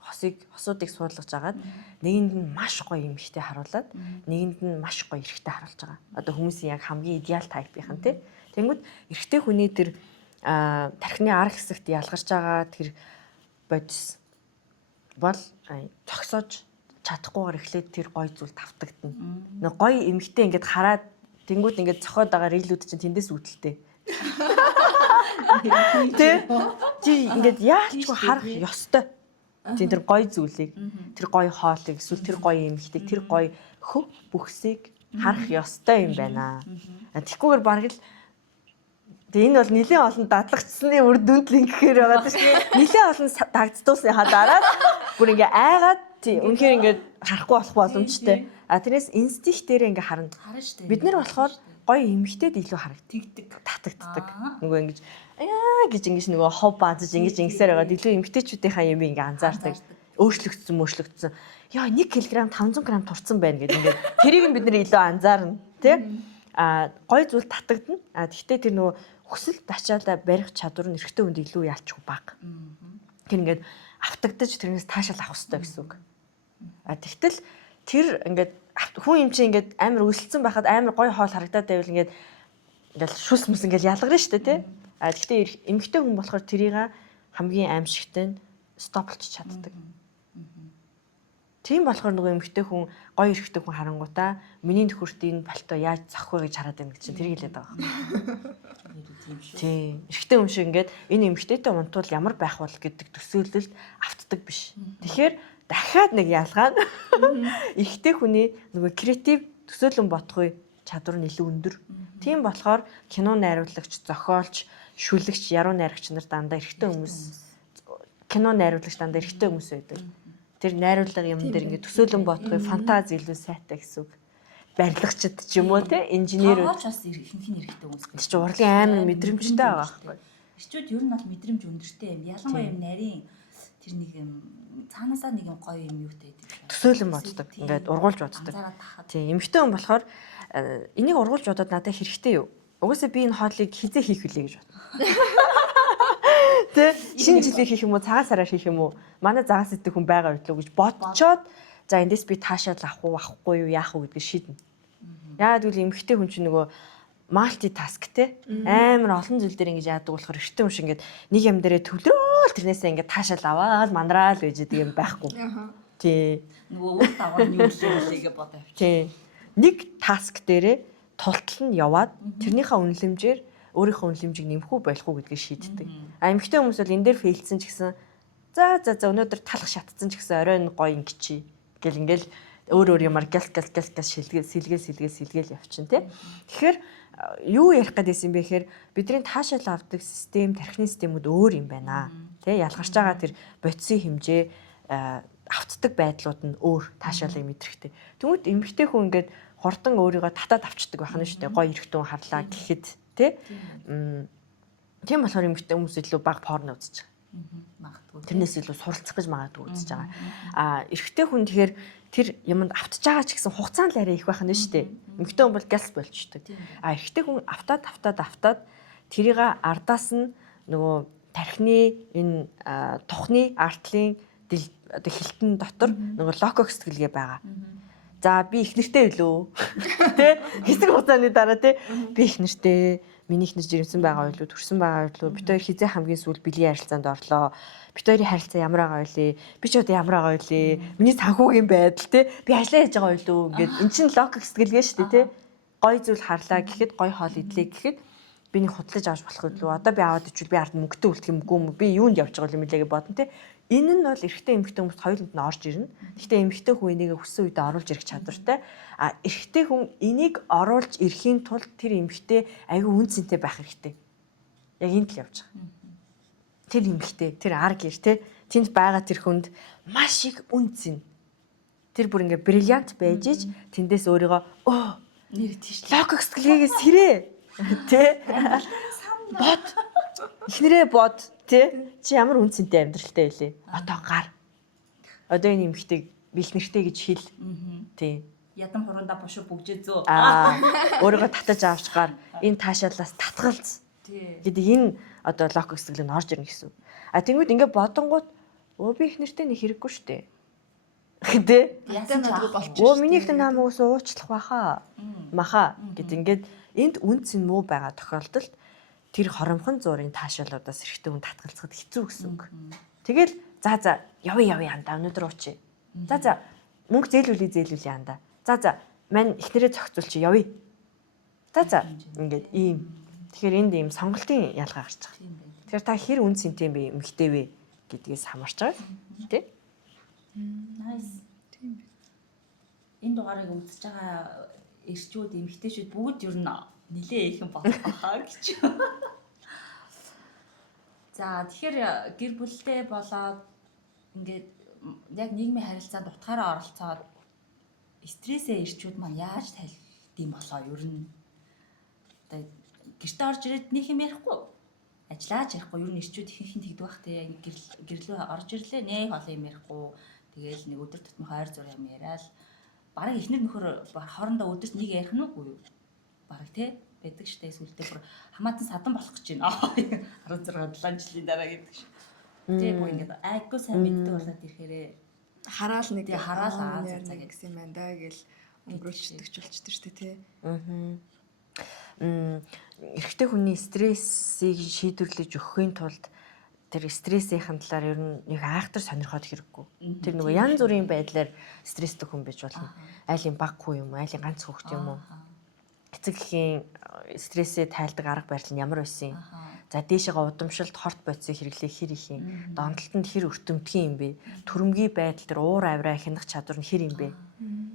хосуудыг суулгаж агаад нэгэнд нь маш гоё эмэгтэй харуулад нэгэнд нь маш гоё эрэгтэй харуулж байгаа. Одоо хүмүүсийн яг хамгийн идеал тайпийнх нь тий. Тэнгүүд эрэгтэй хүний тэр тархины ар хэсэгт ялгарч байгаа тэр бодис бол зогсоож чадахгүйгээр эхлээд тэр гоё зүйл тавтагдана. Нэг гоё эмэгтэй ингээд хараад тэнгүүд ингээд цохоод байгаа рилүүд чинь тэндээс үүдэлтэй. Тэ чи ингээд яалчгүй харах ёстой. Тэр гоё зүйлийг, тэр гоё хоолыг, эсвэл тэр гоё эмхтэг, тэр гоё хөв бүхсийг харах ёстой юм байна. Тэгэхгүйгээр бараг л энэ бол нэлээд олон дадлагдсны үр дүндэл ингэхээр байгаа тийм шүү. Нэлээд олон дагддуулсныхаа дараа бүр ингээ айгаад үнэхээр ингээ харахгүй болох боломжтой. Тэрнээс инстинктээр ингээ харна. Бид нар болохоор гоё эмхтэд илүү харагддаг, татагддаг. Нөгөө ингэж гэж ингэж нөгөө хов баазж ингэж ингэсээр байгаа. Илүү эмгтээчүүдийнхаа юм ингээ анзаардаг. Өөрчлөгдсөн. Яа 1 кг 500 г турцсан байна гэдэг ингээд тэрийг бид нэр илүү анзаарна, тий? Гой зүйл татагдана. Гэхдээ тэр нөгөө хүсэл тачаалаа барих чадвар нь эрэгтэй хүнд илүү ялчгүй бага. Тэр ингээд автагдаж тэрнээс таашаал авах хэрэгтэй гэсэн үг. Тэгтэл тэр ингээд хүн юм чи ингээд амар өсөлтсөн байхад амар гой хоол харагдаад байвал ингээд шүс мэс ингээд ялгарна шүү дээ, тий? Гэхдээ эмэгтэй хүн болохоор тэрийг хамгийн аимшигтай нь стоплж чаддаг. Тийм болохоор нөгөө эмэгтэй хүн гоё эрэгтэй хүн харангуудаа миний нөхөрт энэ пальто яаж зохих вэ гэж хараад байна гэж чинь тэр хэлээд байгаа юм. Тийм. Эрэгтэй хүн шиг ингээд энэ эмэгтэйтэй унтвал ямар байх бол гэдэг төсөөлөлд автдаг биш. Тэгэхээр дахиад нэг ялгаа нь эрэгтэй хүний нөгөө креатив төсөөлөн бодохын чадвар нь илүү өндөр. Тийм болохоор кино найруулагч, зохиолч, шүлэгч, яруу найрагч нар дандаа эрэгтэй хүмүүс, кино найруулагч дандаа эрэгтэй хүмүүс байдаг. Тэр найруулга юм дээр ингээд төсөөлөн бодохын фантази илүү сайтай гэсэн үг. Барилгачд ч юм уу те инженерүүд бас ихэнх нь эрэгтэй хүмүүс. Чи урлагийн амар мэдрэмжтэй байгаа байхгүй. Эрчүүд ер нь бол мэдрэмж өндөртэй юм. Ялангуяа юм нарийн тэр нэг юм цаанаасаа нэг юм гоё юм юутай байдаг. Төсөөлөн боддог. Ингээд ургуулж боддог. Тийм эмэгтэй хүн болохоор энийг ургуулж бодоод надад хэрэгтэй юу? Угаасаа би энэ хоолыг хизээ хийх вүлээ гэж бодно. Тэ шинэ жилээр хийх юм уу, цагаан сараар хийх юм уу? Манай загас идэх хүн байгаа байдлаа гэж бодцоод за эндээс би таашаал авахгүй юу, яах вэ гэдгийг шийднэ. Яагаад гэвэл эмэгтэй хүн чинь нөгөө малтитаск те амар олон зүйл дээр ингэж яадаг болохоор эртний хүн шиг ингэж нэг юм дээрээ төвлөрөөл тэрнээсээ ингэж таашаал аваад мандраал гэж идэг юм байхгүй. Тий. Нөгөө үр дагавар нь юу вэ гэж бодоо авчих. Тий. Нэг таск дээрээ тултал нь яваад тэрнийхээ үнэлэмжээр өөрийнхөө үнэлэмжийг нэмэх үү болох уу гэдгийг шийддэг. Эмэгтэй хүмүүс бол энэ дээр фейлдсэн ч гэсэн за өнөөдөр талах шатцсан ч гэсэн оройн гоё ингэчи гэл ингээл өөр юмар гал сэлгээл явчихна тий. Тэгэхээр юу ярих гэдээсэн бэ гэхээр бидний таашаал авдаг систем, тархины системүүд өөр юм байна. Тэ ялгарч байгаа тэр бодисын хэмжээ автдаг байдлууд нь өөр таашаалыг мэдрэхтэй. Тэгмэд эмэгтэй хүн ингээд хурдан өөрийгөө татаад авчдаг байх нь шүү дээ. Гоё эрэхтэн харлаа гэхэд тий. Тийм болохоор эмэгтэй хүмүүс илүү бага порно үзэж байгаа. Тэрнээс илүү суралцах гэж магадгүй үзэж байгаа. Эрэгтэй хүн тэгэхээр тэр юмд автж байгаа ч гэсэн хугацаанд л арай их байх нь шүү дээ. Эмэгтэй хүн бол галс болчдөг. Эрэгтэй хүн автаад тэрийг ардаас нь нөгөө тархины энэ тухны артлын одоо хилтэн дотор нөгөө лококс гэлгээ байгаа. За би их нэртэй билүү? Тэ хэсэг хугацааны дараа тэ би их нэртэй, миний их нэр жирэмсэн байгаа байлуу, төрсэн байгаа байлуу, бид хоёр хизээ хамгийн сүүл бэлгийн харилцаанд орлоо. Бид хоёрын харилцаа ямар байгаа вэ? Би ч одоо ямар байгаа вэ? Миний санхүүгийн байдал тэ би ажиллаа хийж байгаа байлуу. Ингээд эн чин лококс гэлгээ шүү дээ тэ. Гой зүйл харлаа гэхэд гой хоол идлээ гэхэд би нэг худлаж авч болох үү? Одоо би аваад ичвэл би ард мөнгөтэй үлдэх юм уу? Би юунд явж байгаа юм лээ гэж бодно те. Энэ нь бол эрэгтэй эмэгтэй хүмүүст хоёуланд нь орж ирнэ. Гэхдээ эмэгтэй хүн энийг хүссэн үедээ оруулж ирэх чадвартай. А эрэгтэй хүн энийг оруулж ирэхийн тулд тэр эмэгтэй аюу үнцэнтэй байх хэрэгтэй. Яг энд л явж байгаа. Тэр эмэгтэй, тэр ар гэр те тэнд байгаа тэр хүнд маш их үнцэн. Тэр бүр ингээ бриллиант байж ич тэндээс өөрийгөө нэр тийш логик сэтгэлгээгээ сэрээ тэ бод ихнэрээ бод тэ чи ямар үнцэнтэй амьдралтай байлээ одоо гар одоо энэ эмэгтэй бэлнэртэй гэж хэл тий ядам хуруундаа бошуу бүгжээ зөө өөрийгөө татаж авч гар энэ таашаалаас татгалз гэдэг энэ одоо логик сэтгэлгээ нь орж ирнэ гэсэн. А тэнгууд ингээ бодонгууд би их нэртэй нэг хэрэггүй штэ. Тэ? Яасан ч болчих. Миний ихтэй намайг уучлах байхаа. Маха гэд ингээд энд үнц нь муу байгаа тохиолдолд тэр хоромхон зуурын таашаалуудаас эрэхтэй хүн татгалзахад хэцүү гэсэн үг. Тэгэл за явъя андаа өнөөдөр уучи. За мөнгө зээлүүлээ андаа. За мань ихнэрээ зохицуулчих явъя. За ингээд ийм. Тэгэхээр энд ийм сонголтын ялгаа гарч байгаа. Тэгэхээр та хэр үнцэнтэй юм бэ эмэгтэй вэ гэдгээс хамаарч байгаа. Тэ? Nice. Тийм бэ. Энэ дугаарыг үзэж байгаа эрчүүд, эмэгтэйчүүд бүгд ер нь нилээ их юм болоо гэж. За тэгэхээр гэр бүлтэй болоод ингээд яг нийгмийн харилцаанд утгаараа оролцоод стрессээ эрчүүд маань яаж тайлбардсан болоо ер нь. Одоо гэрте орж ирээд нэг юм ярихгүй. Ажиллаач ярихгүй ер нь эрчүүд ихэнх нь тэгдэг бах те гэрлөө орж ирлээ нэг олон юм ярихгүй. Тэгээл нэг өдөр тутмын ойр зур юм яриад бараг ихнэр нөхөр хоорондоо өдөрт нэг ярих нь үгүй юу? Бараг те байдаг штэ сүлдээ бүр хамаатан садан болох гэж байна. 16 7 жилийн дараа гэдэг ш. Тэ бүр ингэ айггүй сайн мэддэг болоод ирэхээрээ хараал нэг хараал цаа гэсэн юм байна да гэл өнгөрүүлчихдэг ч болчихдээ штэ тий. Эрэгтэй хүний стрессийг шийдвэрлэж өгөхийн тулд тэр стрессийн талаар ер нь нэг айхтар сонирхоод хэрэггүй. Тэр нөгөө янз бүрийн байдлаар стресстэй хүн байж болно. Айлын баггүй юм уу, айлын ганц хүүхэд юм уу? Эцэг эхийн стрессээ тайлдаг арга барил нь ямар байсан юм? За дээшээгээ удамшилт хорт бодисыг хэрэглэх хэр их юм? Донтолтонд хэр өртөмтгий юм бэ? Түрэмгий байдал тэр уур авираа хянах чадвар нь хэр юм бэ?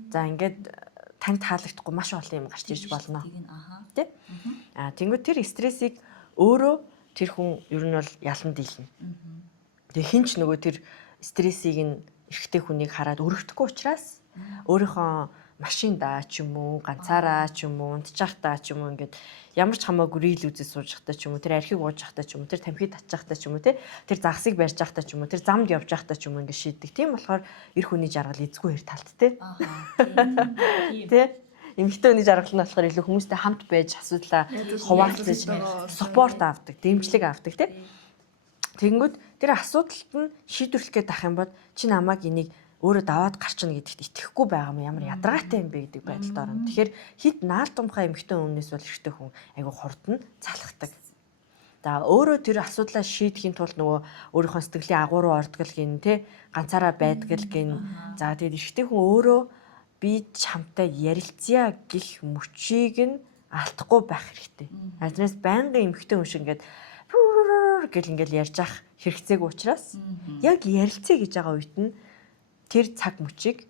За ингээд танд таалагдахгүй маш олон юм гарч ирж болно. Тэ? Тэнгүүд тэр стрессийг өөрөө тэр хүн ер нь бол ялан дийлнэ. Тэгээ хинч нөгөө тэр стрессийг нь эрэгтэй хүнийг хараад өрөвдөхгүй учраас өөрийнхөө машин даа ч юм уу, ганцаараа ч юм уу, унтчих таа ч юм уу ингээд ямар ч хамаагүй рил үзэж сууж захтаа ч юм уу, тэр архийг ууж захтаа ч юм уу, тэр тамхиг татчих таа ч юм уу, тэр загсыг барьж захтаа ч юм уу, тэр замд явж захтаа ч юм уу ингээд шийддэг. Тийм болохоор эр хүний жаргал эзгүй хэр талт те. Тэ? Эмэгтэй хүний жаргал нь болохоор илүү хүмүүстэй хамт байж асуудлаа хуваалцаж спорт авдаг, дэмжлэг авдаг те. Тэгэнгүүт тэр асуудалд нь шийдвэрлэх гээд ах юм бол чи намайг энийг өөрөө даваад гарчна гэдэгт итгэхгүй байгаа юм ямар ядаргаатай юм бэ гэдэг байдалд орно. Тэгэхээр хит наалтамхай эмэгтэй өмнөөс бол эрэгтэй хүн айгу хурдан залхдаг. За өөрөө тэр асуудлаа шийдэхийн тулд нөгөө өөрийнхөө сэтгэлийн агуу руу ордог гин те ганцаараа байдаг гин. За тэгээд эрэгтэй хүн өөрөө би чамтай ярилцъя гэх мөчийг нь алдахгүй байх хэрэгтэй. Аднаас байнгын эмэгтэй хүн шиг ингээд гэл ингээл ярьж ах хэрэгцээг учраас яг ярилцъя гэж байгаа үед нь тэр цаг мөчийг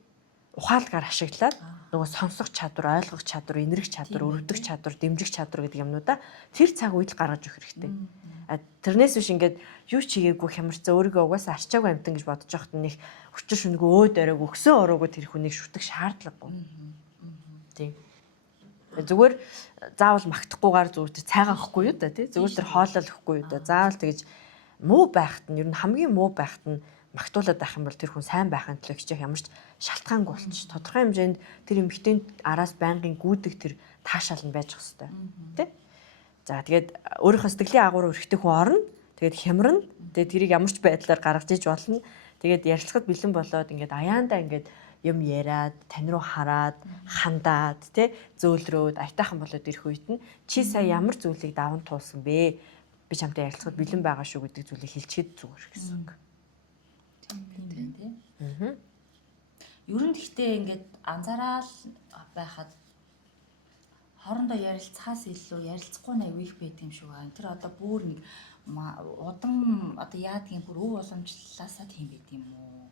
ухаалгаар ашиглаад нөгөө сонсох чадвар, ойлгох чадвар, энэрх чадвар, өрөвдөх чадвар, дэмжих чадвар гэдэг юмнуудаа тэр цаг үед л гаргаж өгөх хэрэгтэй. Тэрнээс биш ингээд юу ч хийгээгүй хямарцаа өөрийгөө угаасаа арчаагүй амтан гэж бодож байхад нэг өчир шүнгөө өөд оройг өгсөн ороогүй тэр хүнийг шүтэх шаардлагагүй. Тийм. Зүгээр заавал магтахгүйгээр зүгээр цайгаа авахгүй юу да тий. Зүгээр тэр хоолол өгөхгүй юу да. Заавал тэгэж муу байхад нь ер нь хамгийн муу байхад нь магтуулаад байх юм бол тэр хүн сайн байхын төлөө хичээх ямар ч шалтгаангүй болчих. Тодорхой хэмжээнд тэр эмэгтэй араас байнгын гүйдэг тэр таашаал нь байж хэвээр тий. За тэгээд өөрийнхөө сэтгэлийн агуур өрхтэй хүн орно. Тэгээд хямрна. Тэгээд тэрийг ямар ч байдлаар гаргаж иж болно. Тэгээд ярилцахад бэлэн болоод ингээд аяандаа ингээд юм яриад, тань руу хараад, хандаад, тий зөөлрөөд аятайхан болоод ирэх үед нь чи сая ямар зүйлийг даван туулсан бэ? Би чамтай ярилцахад бэлэн байгаа шүү гэдэг зүйлийг хэлчихэд зүгээр гэсэн үг. Тийм тий. Ер нь гэхдээ ингээд анзаараад байхад хоорондоо ярилцахаас илүү ярилцахгүй аюу их байд юм шиг байна. Тэр одоо бүр нэг удан одоо яадгийн бүр өв уламжлалаасаа тийм байд юм уу?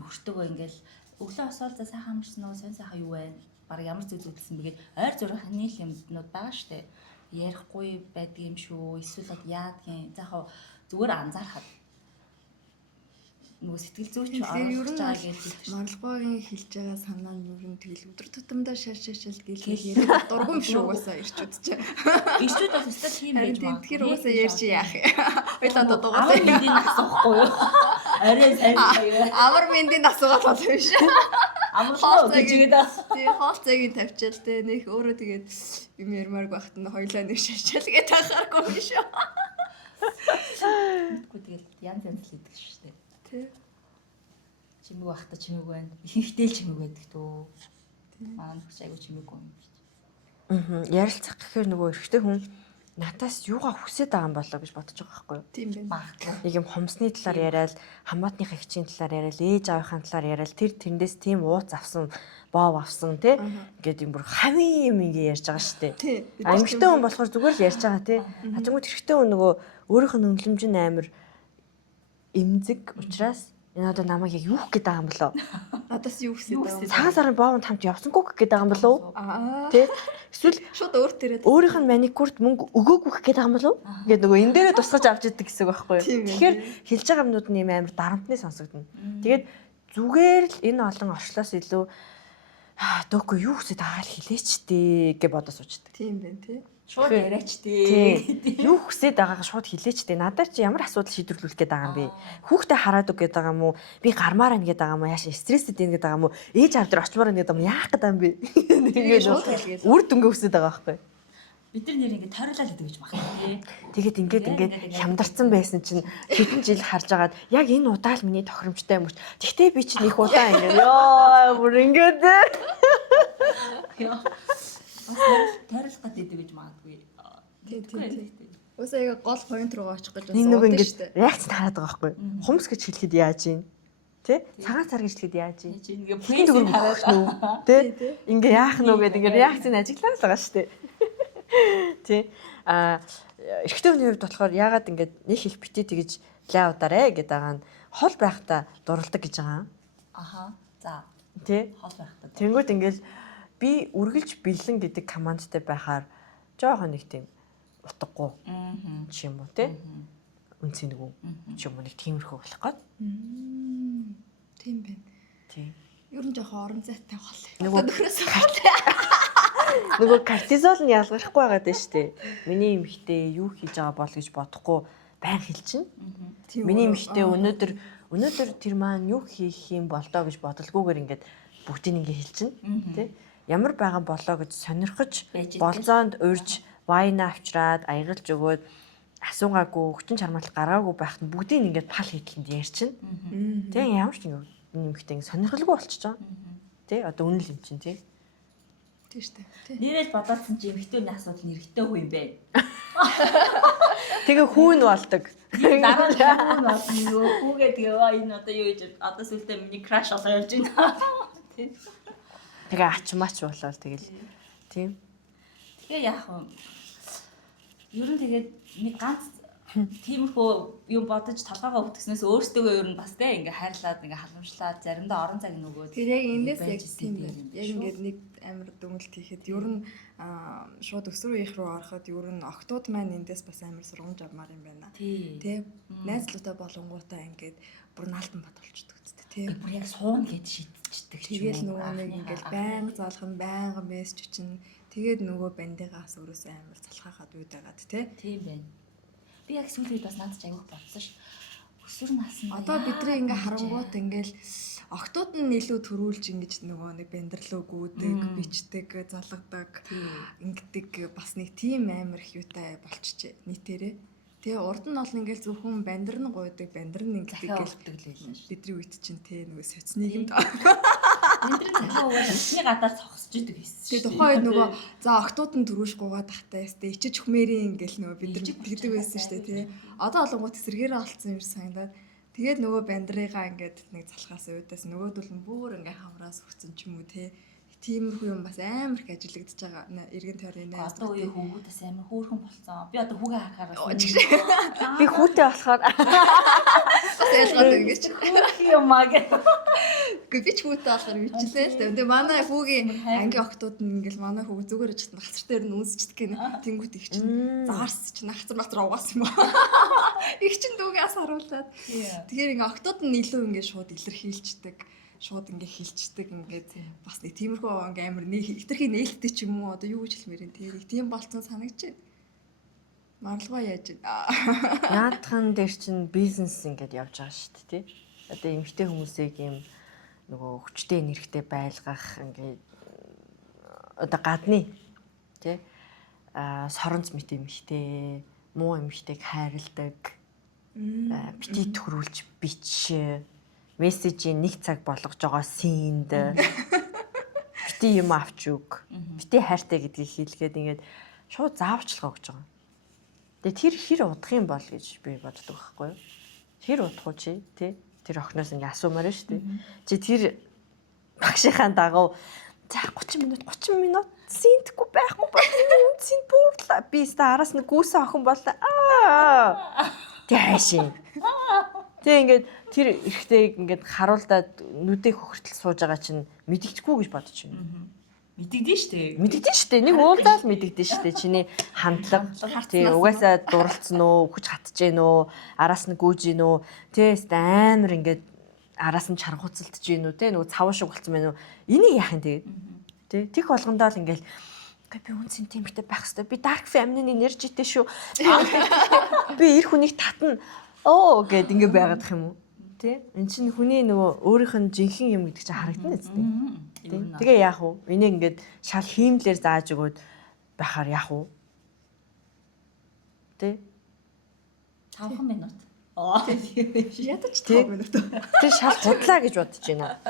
Хөртөгөө ингээл өглөө босоод за сайхан амарсан уу, сайхан юу байна? Бараг ямар зүйл үзсэн бэгээд ойр зургийн нийл юмнууд байгаа штэ. Ярихгүй байдаг юм шүү. Эсвэл одоо яадгийн заахаа зүгээр анзаархад нөгөө сэтгэл зүйч оруулж байгаа гэж Маргалгоогийн хэлж байгаа санаа нь ер нь тэгэл өдөр тутамдаа шашаашэл гэл яриад дургуй юм шүү угаасаа ирчүүд ч. Ирчүүд бас өстой тийм байж магадгүй. Тэгэхээр угаасаа ярьж яах юм. Хоёлаа дуугаа. Амар мэндийн асуухгүй юу? Арай сайн. Амар мэндийн асуугаад бол биш. Амарлаа гэж игээд тий хоолцоогийн тавьчаал те нэх өөрөө тэгээд юм ярмаарг байхад нь хоёлаа нэг шашаал гэж тахааргүй юм шүү. Тэгвэл тэгээд янз янз л идэг шүү дээ. Тий. Чимэг байхдаа чимэг байна. Ихэнхдээ л чимэг байдаг дөө. Манай нөхөж аягүй чимэггүй юм шүү дээ. Ярилцах гэхээр нөгөө эрэгтэй хүн надаас юугаа хүсэж байгаа юм болоо гэж бодож байгаа байхгүй юу? Тийм байна. Нэг юм хомсны талаар яриад, хамаатны хэгчийн талаар яриад, ээж аавынхаа талаар яриад, тэндээс тийм ууц авсан, боов авсан тий. Ингээд юм бүр хавийн юм ингээ ярьж байгаа шүү дээ. Эмэгтэй хүн болохоор зүгээр л ярьж байгаа тий. Хажуугууд эрэгтэй хүн нөгөө өөрийнх нь өнлөмж нь амар эмзэг учраас энэ одоо намайг яг юу гэх гээд байгаа юм болоо? Надаас юу хүсэж байгаа юм? Цагаан сарын боовнд хамт явсангүй гэх гээд байгаа юм болов уу? Тэ? Эсвэл шууд өөр төрөөд өөрийнх нь маникюрт мөнгө өгөөгүй гэх гээд байгаа юм болов уу? Ингээд нөгөө энэ дээрээ тусгаж авч идэг гэсэн үг байхгүй юу? Тэгэхээр хэлж байгаа юмнууд нь юм амар дарамтны сонсогдно. Тэгээд зүгээр л энэ олон орчлоос илүү дөөхгүй юу хүсэж байгаа л хэлээч дээ гэж бодож суучдаг. Тийм байна тий. Шууд яриач дээ. Юу хүсээд байгаагаа шууд хэлээч дээ. Надад чи ямар асуудал шийдвэрлэх гээд байгаа юм бэ? Хүүхдээ хараад үг гээд байгаа юм уу? Би гармаар ань гээд байгаа юм уу? Яашаа стрессэд ийн гээд байгаа юм уу? Ээж аав дээр очмоор ань гээд байгаа юм яах гээд байгаа юм бэ? Тэгээд шууд хэлгээд үр дүнгээ хүсээд байгаа байхгүй. Бид нар нэр ингээд тойруулаад идэв гэж багтаа тий. Тэгээд ингээд хямдарсан байсан чинь хэдэн жил харж агаад яг энэ удаа л миний тохиромжтой юм уу? Тэгтээ би чинь их удаа ингээд ёо бүр ингээд тойруулах гэдэг идэв гэж магадгүй. Тийм. Үсээ яг гол point руу очих гэж байна. Нэг ингээд реакц хараад байгаа байхгүй. Хумс гэж хэлэхэд яаж юм? Тэ? Цагаан сар гэж хэлэхэд яаж юм? Ингээд пресс хараад нүү. Тэ? Ингээ яах нүг гэдэг ингээ реакцийг ажиглаад байгаа шүү дээ. Тэ? Эрэгтэй хүний хувьд болохоор яагаад ингээд нэг их битээ тэгж лай ударэ гэдэг байгаа нь хол байхдаа дурладаг гэж байгаа. Аха. За. Тэ? Хол байхдаа. Тэнгүүд ингээл би үргэлж бэлэн гэдэг командтай байхаар жоохон нэг тийм утгагүй ч юм уу те үнцэнэггүй ч юм уу нэг тиймэрхүү болох гээд. Тийм байна. Тийм. Ер нь жоохон орон зайтай хол. Нөгөө кортизол нь ялгархгүй байгаад байна шүү дээ. Миний эмэгтэй юу хийж байгаа бол гэж бодохгүй байн хэлчин. Миний эмэгтэй өнөөдөр тэр маань юу хийх юм болдоо гэж бодолгүйгээр ингээд бүгдийг ингээ хэлчин те. Ямар байгаа болоо гэж сонирхож болзоонд урьж вайна авчраад аягалж өгөөд асуугаагүй хүчин чармаатал гаргаагүй байхад нь бүгдийг ингээд пал хийдлэнд ярьчин. Тэг ямар ч нэг нэмэгтэй сонирхолгүй болчихж байгаа. Тэ одоо үнэл юм чинь тий. Тийм шүү дээ. Нэрэл бодоодсон чи эмэгтэй хүний асуудал нь эрэгтэй хүү юм бэ? Тэгээ хүү нь болдог. Дараа нь хүү нь болно. Хүүгээ тэгээ энэ одоо юу гэж одоо сүлдээ миний краш болоо явж байна. Тий. Тэгээ ачмаач болол тэгэл тийм. Тэгээ яах вэ? Ер нь тэгээд нэг ганц тиймэрхүү юм бодож толгойгоо өвтгснээс өөртөө ер нь бас те ингээ хайрлаад ингээ халамжлаад заримдаа орон цаг нөгөөд. Тэгээ яг эндээс яг тийм байна. Яг ингээд нэг амар дүнэлт хийхэд ер нь шууд өсвөр үеийнх рүү ороход ер нь октод маань эндээс бас амар сургамж авмаар юм байна. Тэ найзлуутай болонгуудаа ингээд бүр наалтан бат болчихдог үстэй тий. Бүр яг суун гэд шийдчихдэг ч юм. Тэгэл нөгөө нэг ингээд байнга залхан байнга мессеж чинь тэгээд нөгөө бандигаас өрөөсөө амар залхахад үйдэгаад тий. Тийм байна. Би яг сүүлийн бас надад аягүй бодсон ш. Өсвөр насны одоо бидний ингээ харангуут ингээл октод нь илүү төрүүлж ингэж нөгөө нэг бандрлуу гүйдэг, бичдэг, залгадаг, ингэдэг бас нэг тийм амар их юутай болчихжээ нийтээрээ. Тэгээ урд нь бол ингээл зөвхөн бандрын гуйдаг, бандрын ингэдэг гэлээ ш. Бидний үед чинь те нөгөө соц нийгэмд бандрын захиа угаал өсний гадаар цогсож идэг байсан ш. Тэгээ тухайн үед нөгөө за октод нь төрүүлж гуугаад тахтай ястэй ичиж хмэрийн ингээл нөгөө бид нар тэгдэг байсан штэ тий. Одоо олонгууд эсэргээрээ олцсон юм санагдаад тэгээд нөгөө бандрыгаа ингээд нэг залхаас уйдаас нөгөөдөл нь бүр ингээ хамраас хүцэн ч юм уу те тиймэрхүү юм бас амар их ажиглагдаж байгаа. Эргэн тойрны найз. Одоо үе хүүхдээс амар хөөрхөн болсон. Би одоо хүүгээ харахаар Би хүүтэй болохоор бас ялгаад байна гэж. юм аа гэх. Гэхдээ би ч хүүтэй болохоор мэдчихлээ л дээ. Тэгээ манай хүүгийн ангийн охтууд нь ингээл манай хүүг зүгээр ичсэн хацар дээр нь үнсчдэг гэнэ. Тэнгүүт их чинь заарс чинь хацар батар угаасан юм аа. Их чинь дүүгээ ас харуулад. Тэгэхээр ингээ охтууд нь илүү ингээ шууд илэрхийлцдэг. Шууд ингээ хилчдэг ингээд бас нэг тиймэрхүү ингээ амар нэг хитрхи нээлттэй ч юм уу одоо юу гэж хэлмээр юм те. Тийм болцсон санагч байна. Марлгаа яаж байна? Яатхан дээр чинь бизнес ингээд явж байгаа шүү дээ тий. Одоо эмэгтэй хүмүүсийг юм нөгөө хүчтэй нэрхтэй байлгах ингээд одоо гадны тий соронц мэт эмэгтэй муу эмэгтэйг хайрладаг бити төрүүлж бич мессежийн нэг цаг болгож байгаа синд бити юм авч өг бити хайртай гэдгийг хэлгээд ингээд шууд заавчлага өгч байгаа. Тэгээ тэр хэр удах юм бол гэж би боддог байхгүй юу? Хэр удах уу чи тий? Тэр охиноос ингээ асуумаар нь шүү дээ. Чи тэр багшийнхаа дагуу за 30 минут синтгүй байхгүй бол синт буурлаа. Би араас нь гүүсэн охин боллоо. Тэшин. Тэг ингээд тэр эрэгтэйг ингээд харуулдаад нүдийг хөхөртөл сууж байгаа чинь мэдчихгүй гэж бодож байна. Мэдэгдэн штэ. Мэдэгдэн штэ. Нэг уулзаад мэдэгдэн штэ. Чиний хандлага. Тий, угаасаа дурлцсан уу, хүч хатж гин үү, араас нь гүйж гин үү. Тэ амар ингээд араас нь чаргууцалдж гин үү, тэ нөгөө цавуу шиг болцсон байна уу. Энийг яах юм тэгээд. Тэ тех болгондоо л ингээд би үнсэн тиймхтэй байх хэвээр. Би dark feminine energyтэй шүү. Би эр хүнийг татна. Оо гэд ингээд байгаад ах юм уу? Тэ? Энд чинь хүний нөгөө өөрийнх нь жинхэнэ юм гэдэг чинь харагдана үстэй. Тэгээ яах вэ? Энийг ингээд шал хиймлэр зааж өгөөд байхаар яах вэ? Тэ? 5 минут. Ядаж 5 минут. Тэ шал худлаа гэж бодож байна.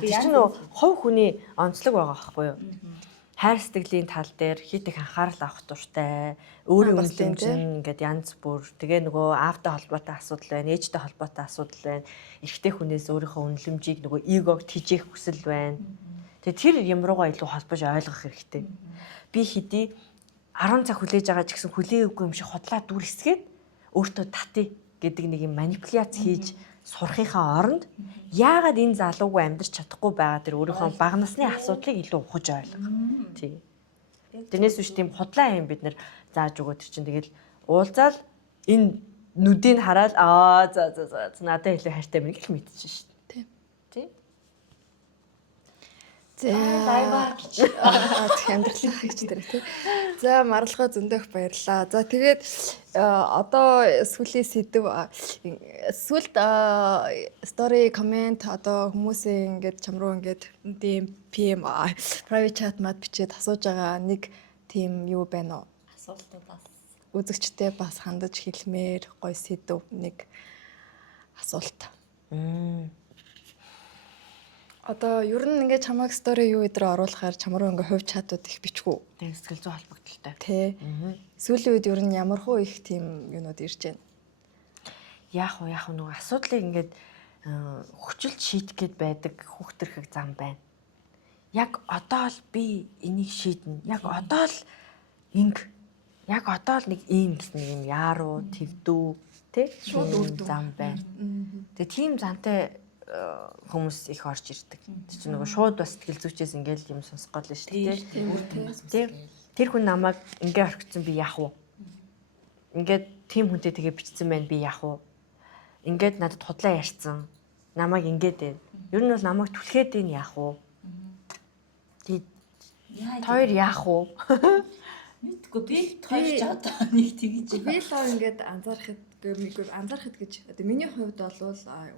Тэр чинь нөгөө хувь хүний онцлог байгаа байхгүй юу? Хайр сэтгэлийн тал дээр хит их анхаарал авах дуртай, өөрийн үнэлэмж нь ингээд янз бүр. Тэгээ нөгөө аавтай холбоотой асуудал байна, ээжтэй холбоотой асуудал байна. Эрэгтэй хүнээс өөрийнхөө үнэлэмжийг нөгөө эгог тижээх хүсэл байна. Тэгээ тэр юм руугаа илүү холбож ойлгох хэрэгтэй. Би хэдий 10 цаг хүлээж байгаа ч гэсэн хүлээгээгүй юм шиг хотлаа дүрсгээд өөртөө татъя гэдэг нэг юм манипуляц хийж сурахынхаа оронд яагаад энэ залуугүй амьдрч чадахгүй байгаа тэр өөрийнхөө бага насны асуудлыг илүү ухаж ойлгох. Тий. Тэрнээс биш тийм худлаа юм бид нэр зааж өгөө тэр чинь тэгэл уулзаал энэ нүдийг хараад за надад илүү хайртай мэн гэл мэдчихэж шít. Тий. Тий. За амьдралын хийж дээр тий. За марлгаа зөндөх баярлаа. За тэгээд одоо сүүлийн сэдв сүүлд story comment одоо хүмүүсээ ингээд чам руу ингээд DM PM private chat мад бичээд асууж байгаа нэг тийм юу байна уу? Асуултуудаас Үзэгчтэй бас хандаж хэлмээр гой сэдв нэг асуулт. Одоо ер нь ингээд чамайг story юу өдрөө оруулахаар чамруу ингээд хувь чатууд их бичгүү. Тэгээ сэтгэл зүйн холбогдолтой. Тэ. Сүүлийн үед ер нь ямар хөө их тийм юунууд ирж байна. Яах вэ нөгөө асуудлыг ингээд хүчилж шийдэх гээд байдаг хүүхдэрхэг зам байна. Яг одоо л би энийг шийднэ. Яг одоо л яг одоо л нэг ийм гэсэн юм яаруу твдүү тий шууд үрдүү зам байна. Тэгээ тийм зантай хүмүүс их орж ирдэг. Тэр нөгөө шууд бас сэтгэл зүйчээс ингээл юм сонсох гол шүү дээ. Тэр хүн намайг ингээ орхицсан би яах вэ? Ингээд тийм хүнтэй тэгээ бичсэн байна би яах вэ? Ингээд надад худлаа ярьсан. Намайг ингээд байна. Ер нь бол намайг түлхээд байна яах вэ? Тэр яах вэ? мэдгүй би хоёр ч одоо нэг тэгж би л ингээд анзаарахад гэж одоо миний хувьд бол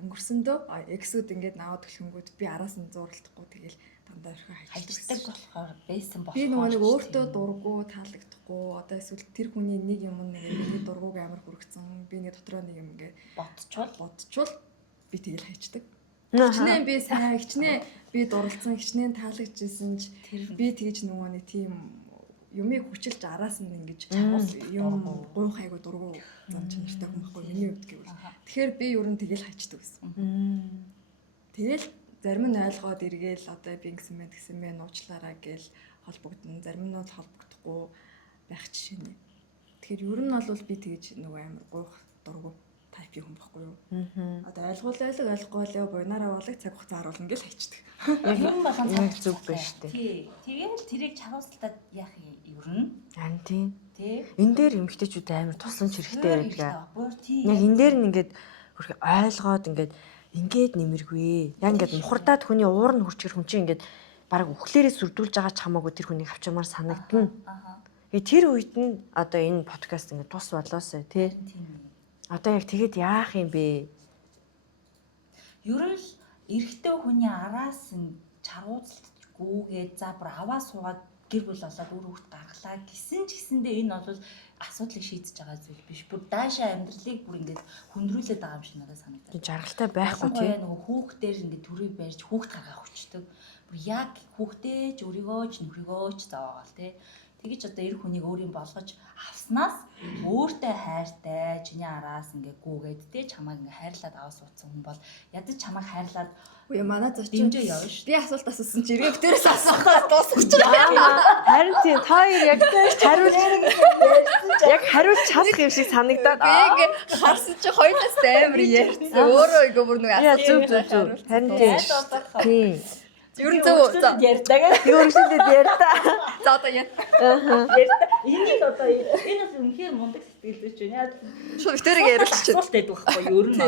өнгөрсөндөө эксүүд ингээд наваад төлхөнгүүд би араас нь зурлахгүй тэгэл дандаа өрхөө хайчдаг болохоор байсан болохоор би нөгөө өөртөө дурггүй таалагдахгүй одоо эсвэл тэр хүний нэг юм нэг миний дургууг амар хүргэсэн би нэг дотроо нэг юм ингээд бодчвол би тэгэл хайчдаг. Хичнээн би сайн хичнээн би дурлцсан хичнээн таалагдчихсэн ч би тэгж нөгөө нэг тийм юмыг хүчилж араас нь ингэж юм гуйх айгу дургу зам чанартай хүн байхгүй миний хувьд гэвэл. Тэгэхээр би ер нь тэгэл хайчдаг гэсэн. Тэгэл зарим нь ойлгоод эргээл одоо би гэсэн мэн уучлаарай гээл холбогдно. Зарим нь бол холбогдохгүй байх жишээ нэ. Тэгэхээр ер нь бол би тэгэж нөгөө амар гуйх дургу тайпын хүн байхгүй юу? Одоо ойлгохгүй буйнараа болог цаг хугацаа харуулна гэж хайчдаг. юм болгон цаг зүг биш үү? Тий. Тэгээд тэрийг чагуултаад яах юм ер нь? Харин тийм. Тий. Энэ дээр эмгтээчүүд амар тусламж хэрэгтэй байдаг. Тий. Яг энэ дээр нь ингээд хөрх ойлгоод ингээд нэмэргүй. Яг ингээд мухардаад хүний уур нь хурцгэр хүн чинь ингээд баг өхлээрээ сүрдүүлж байгаа ч хамаагүй тэр хүнийг авчмаар санагдана. Тэр үед нь одоо энэ подкаст ингээд тус болоосой тий. Одоо яг тэгэд яах юм бэ? Ер нь эрэгтэй хүний араас нь чаргууцлгүйгээд за бүр аваа суугаад гэр бүл болоод өөр хүүхд гаргалаа гэсэн ч гэсэндээ энэ бол асуудлыг шийдэж байгаа зүйл биш. Бүр даашаа амьдралыг бүр ингээд хүндрүүлээд байгаа юм шиг надад санагдав. Жаргалтай байхгүй тий. Нөгөө хүүхдээр ингээд төрөй барьж хүүхд гаргах хүчтэй. Бүр яг хүүхдээ ч өөрийгөө ч нүрийгөө ч зовоогоол тий. Тэгэж одоо эр хүнийг өөрийн болгож авснаас өөртөө хайртай чиний араас ингээ гүгээд те чамайг ингээ хайрлаад аваа суудсан хүн бол ядаж чамайг хайрлаад үе манай зочин дэмжээ явна шүү. Би асуулт асуусан чи эргээ битэрээс асуухаас дуусчих. Харин тийм та хоёр яг хариулж чадах юм шиг санагдаад би ингээ харсан чи хоёулаас амар ярьсан. Өөрөө ингээ бүр нэг асуулт зүг. Харин тийм. Ер нь зөв ярьдаг. Өөрчлөлт ярьдаа. За одоо яа. Ярьдаа. Энийг одоо энэ бол үнэхээр мундаг сэтгэл биш үү? Яг шууд битэрийг яриулчих. Асуулт байдаг байхгүй юу? Ер нь.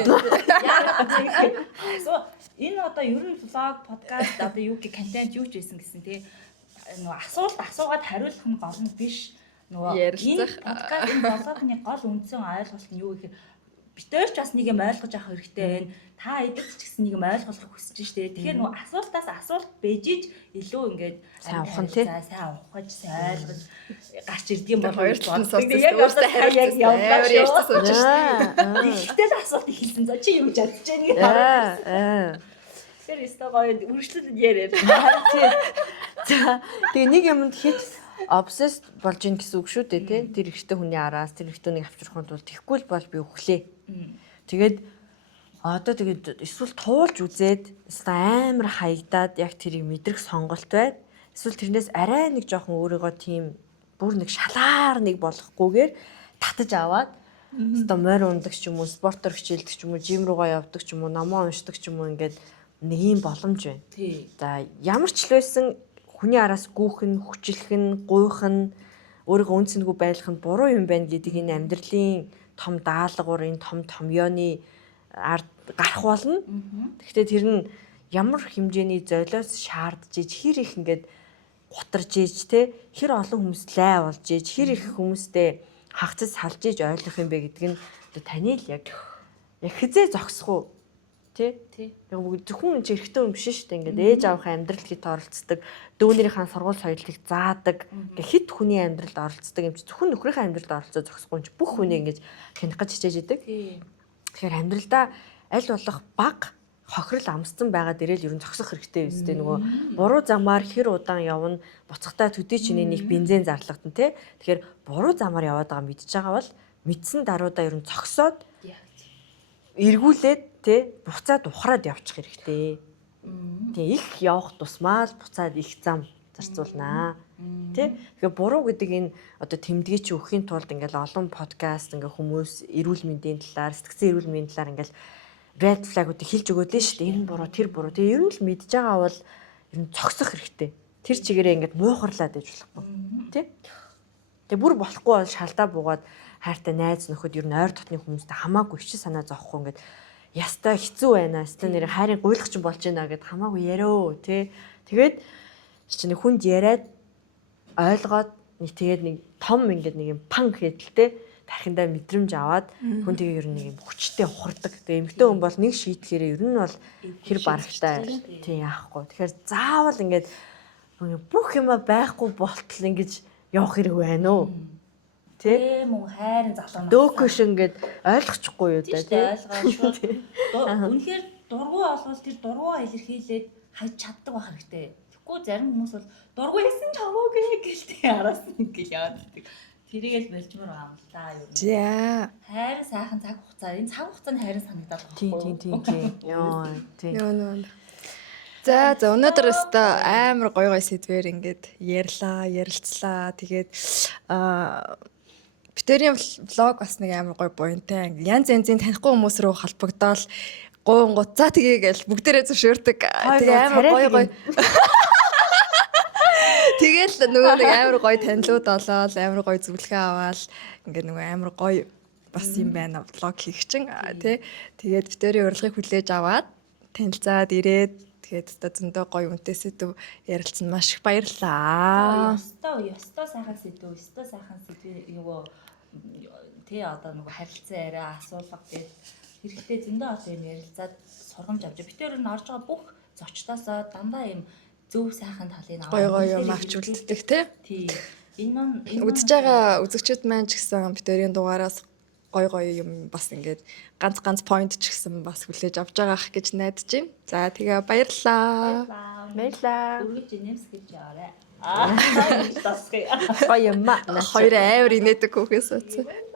Энэ одоо ер нь влог, подкаст одоо юу гэх контент юу ч байсан гэсэн тий. Нөгөө асуулт асуугаад хариулах нь гол нь биш. Нөгөө энэ подкаст энэ влогны гол үндсэн ойлголт нь юу гэхээр битэрч бас нэг юм ойлгож авах хэрэгтэй байна. Та эдгч гэсэн нэг юм ойлгох хүсэж штэ. Тэгэхээр нөгөө асуултаас асуулт бэжиж илүү ингээд сайн авах нь тий. Сайн авахж, сайн ойлгож гарч ирдэг юм бол хоёр талаас яг одоо яг явуулаад ярьсан сууж штэ. Ихтэй л асуулт ихэлсэн. За чи юу гэж бодож байна гэж хараад. Тэр өстой гоё үргэлжлүүлээд яриа. За тэгээ нэг юмд хит obsessed болж ийн гэсэн үг шүү дээ тий. Тэр ихтэй хүний араас тэр ихтэйнийг авчрахын тулд тэхгүй л бол би өглөө. Тэгээд одоо тэгээд эсвэл туулж үзээд эсвэл амар хаягдаад яг тэрийг мэдрэх сонголт байд. Эсвэл тэрнээс арай нэг жоохон өөрийгөө тийм бүр нэг шалаар нэг болохгүйгээр татаж аваад одоо морь ундаг ч юм уу, спортоор хичээлдэг ч юм уу, жим руугаа явдаг ч юм уу, номоо уншдаг ч юм уу ингээд нэг юм боломж байна. Тий. За ямар ч л байсан хүний араас гүүх нь, хүчлэх нь, гуйх нь, өөрийгөө үнцэнгүй байлгах нь буруу юм байна гэдэг энэ амьдралын том даалгаврын, том томьёоны ард гарах болно. Гэхдээ тэр нь ямар хэмжээний золиос шаардж иж хэр их ингээд гутарж иж те хэр олон хүмүүст лай болж иж хэр их хүмүүстэй хагцас салж иж ойлгох юм бэ гэдэг нь таны л яг хизээ зогсох уу тий. Яг бүгд зөвхөн эрэгтэй хүн биш шүү дээ. Ингээд ээж аавынхаа амьдрал хит оролцдог, дүүнэрийнхээ сургууль соёлыг заадаг, ингээд хит хүний амьдралд оролцдог юм чи зөвхөн нөхрийнхээ амьдралд оролцоо зогсохгүй юм чи бүх хүний ингэж хянах гэж хичээж идэг. Тэгэхээр амьдралдаа аль болох баг хохирол амсцсан байгаа дээрээ л ер нь зогсох хэрэгтэй биз дээ. Нөгөө буруу замаар хэр удаан явна, буцахтаа төдий чиний нэг бензин зарлагдана тий. Тэгэхээр буруу замаар яваад байгаа мэдж байгаа бол мэдсэн даруйдаа ер нь зогсоод эргүүлээд тий буцаад ухраад явчих хэрэгтэй. Тий их явах тусмаа л буцаад их зам зарцуулнаа. Тий тэгэхээр буруу гэдэг энэ одоо тэмдгийг чи өгөхийн тулд ингээл олон подкаст ингээ хүмүүс эрүүл мэндийн талаар, сэтгцэн эрүүл мэндийн талаар ингээл red flag-уудыг хэлж өгөөд нь шүү дээ. Энэ буруу, тэр буруу. Тэгээ ер нь л мэдж байгаа бол ер нь цогсох хэрэгтэй. Тэр чигээрээ ингээд муухарлаад ээж болохгүй. Тий? Тэгээ бүр болохгүй бол шалдаа буугаад хайртай найз нөхөд ер нь ойр дотны хүмүүстэй хамаагүй ичи санаа зовхгүй ингээд ястай хэцүү байна. Ястай нэр хайрын гуйлах ч болж байна гэд хамаагүй ярио тий. Тэгээд чинь хүнд яриад ойлгоод нэг тэгээд нэг том ингээд нэг юм панк хэдэлтэй тархиндаа мэдрэмж аваад хүн тэгээ ер нь нэг юм хүчтэй ухардаг. Тэгээ эмэгтэй хүн бол нэг шийтгэхээрээ ер нь бол хэр барагтай тий яахгүй. Тэгэхээр заавал ингээд бүх юм байхгүй болтол ингэж явах хэрэг байна уу? Тэ мөн хайрын залуу дөөхөш ингээд ойлгочихгүй юу да тий. Ойлгоо шүү. Үнэхээр дургуй олвол тэр дургуйгаа илэрхийлээд хайж чаддаг байх хэрэгтэй. Тэгэхгүй зарим хүмүүс бол дургуй хийсэн ч хамаагүй гэлтэй араас ингээл яваад байдаг. Тэрийг л болжмор байгаа юм л да юу. За. Хайрын сайхан цаг хугацаа. Энэ цаг хугацаанд хайрын санагдаад байна. Тийм. Йоо тий. Йоо. За өнөөдөр өстө амар гоё сэдвэр ингээд ярилцлаа. Тэгээд битэрийн влог бас нэг амар гоё буянтай. Янз янзын танихгүй хүмүүс рүү холбогдоод гоонгууд за тэгээгээл бүгдээрээ зөвшөөрдөг. Тэгээ амар гоё. Тэгэл нөгөө нэг амар гоё танилуд олоод амар гоё зөвлөгөө аваад ингээд нөгөө амар гоё бас юм байна влог хийх чинь тий. Тэгээд битэрийн урилгыг хүлээж аваад танилцаад ирээд тэгээд зөндөө гоё үнэтэйсээ төв ярилцсан маш их баярлалаа. Ёстой сайхан сэдв юу тий одоо нөгөө харилцан яриа асуулга гэж хэрэгтэй зөндөө олон юм ярилцаад сургамж авч. Битээр нь орж байгаа бүх зочдоосоо дандаа юм зөв сайхан талыг гоё юм авч үлддэг тий. Энэ үзэж байгаа үзэгчид маань ч гэсэн битэрийн дугаараас гоё юм бас ингээд ганц point ч гэсэн бас хүлээж авч байгаа ах гэж найдаж байна. За тэгээ баярлалаа. Үргэлж нэмс гэж яваарай. Тасгий. Гоё юм аа. Хоёр амар инээдэг хүүхээс үтсэн.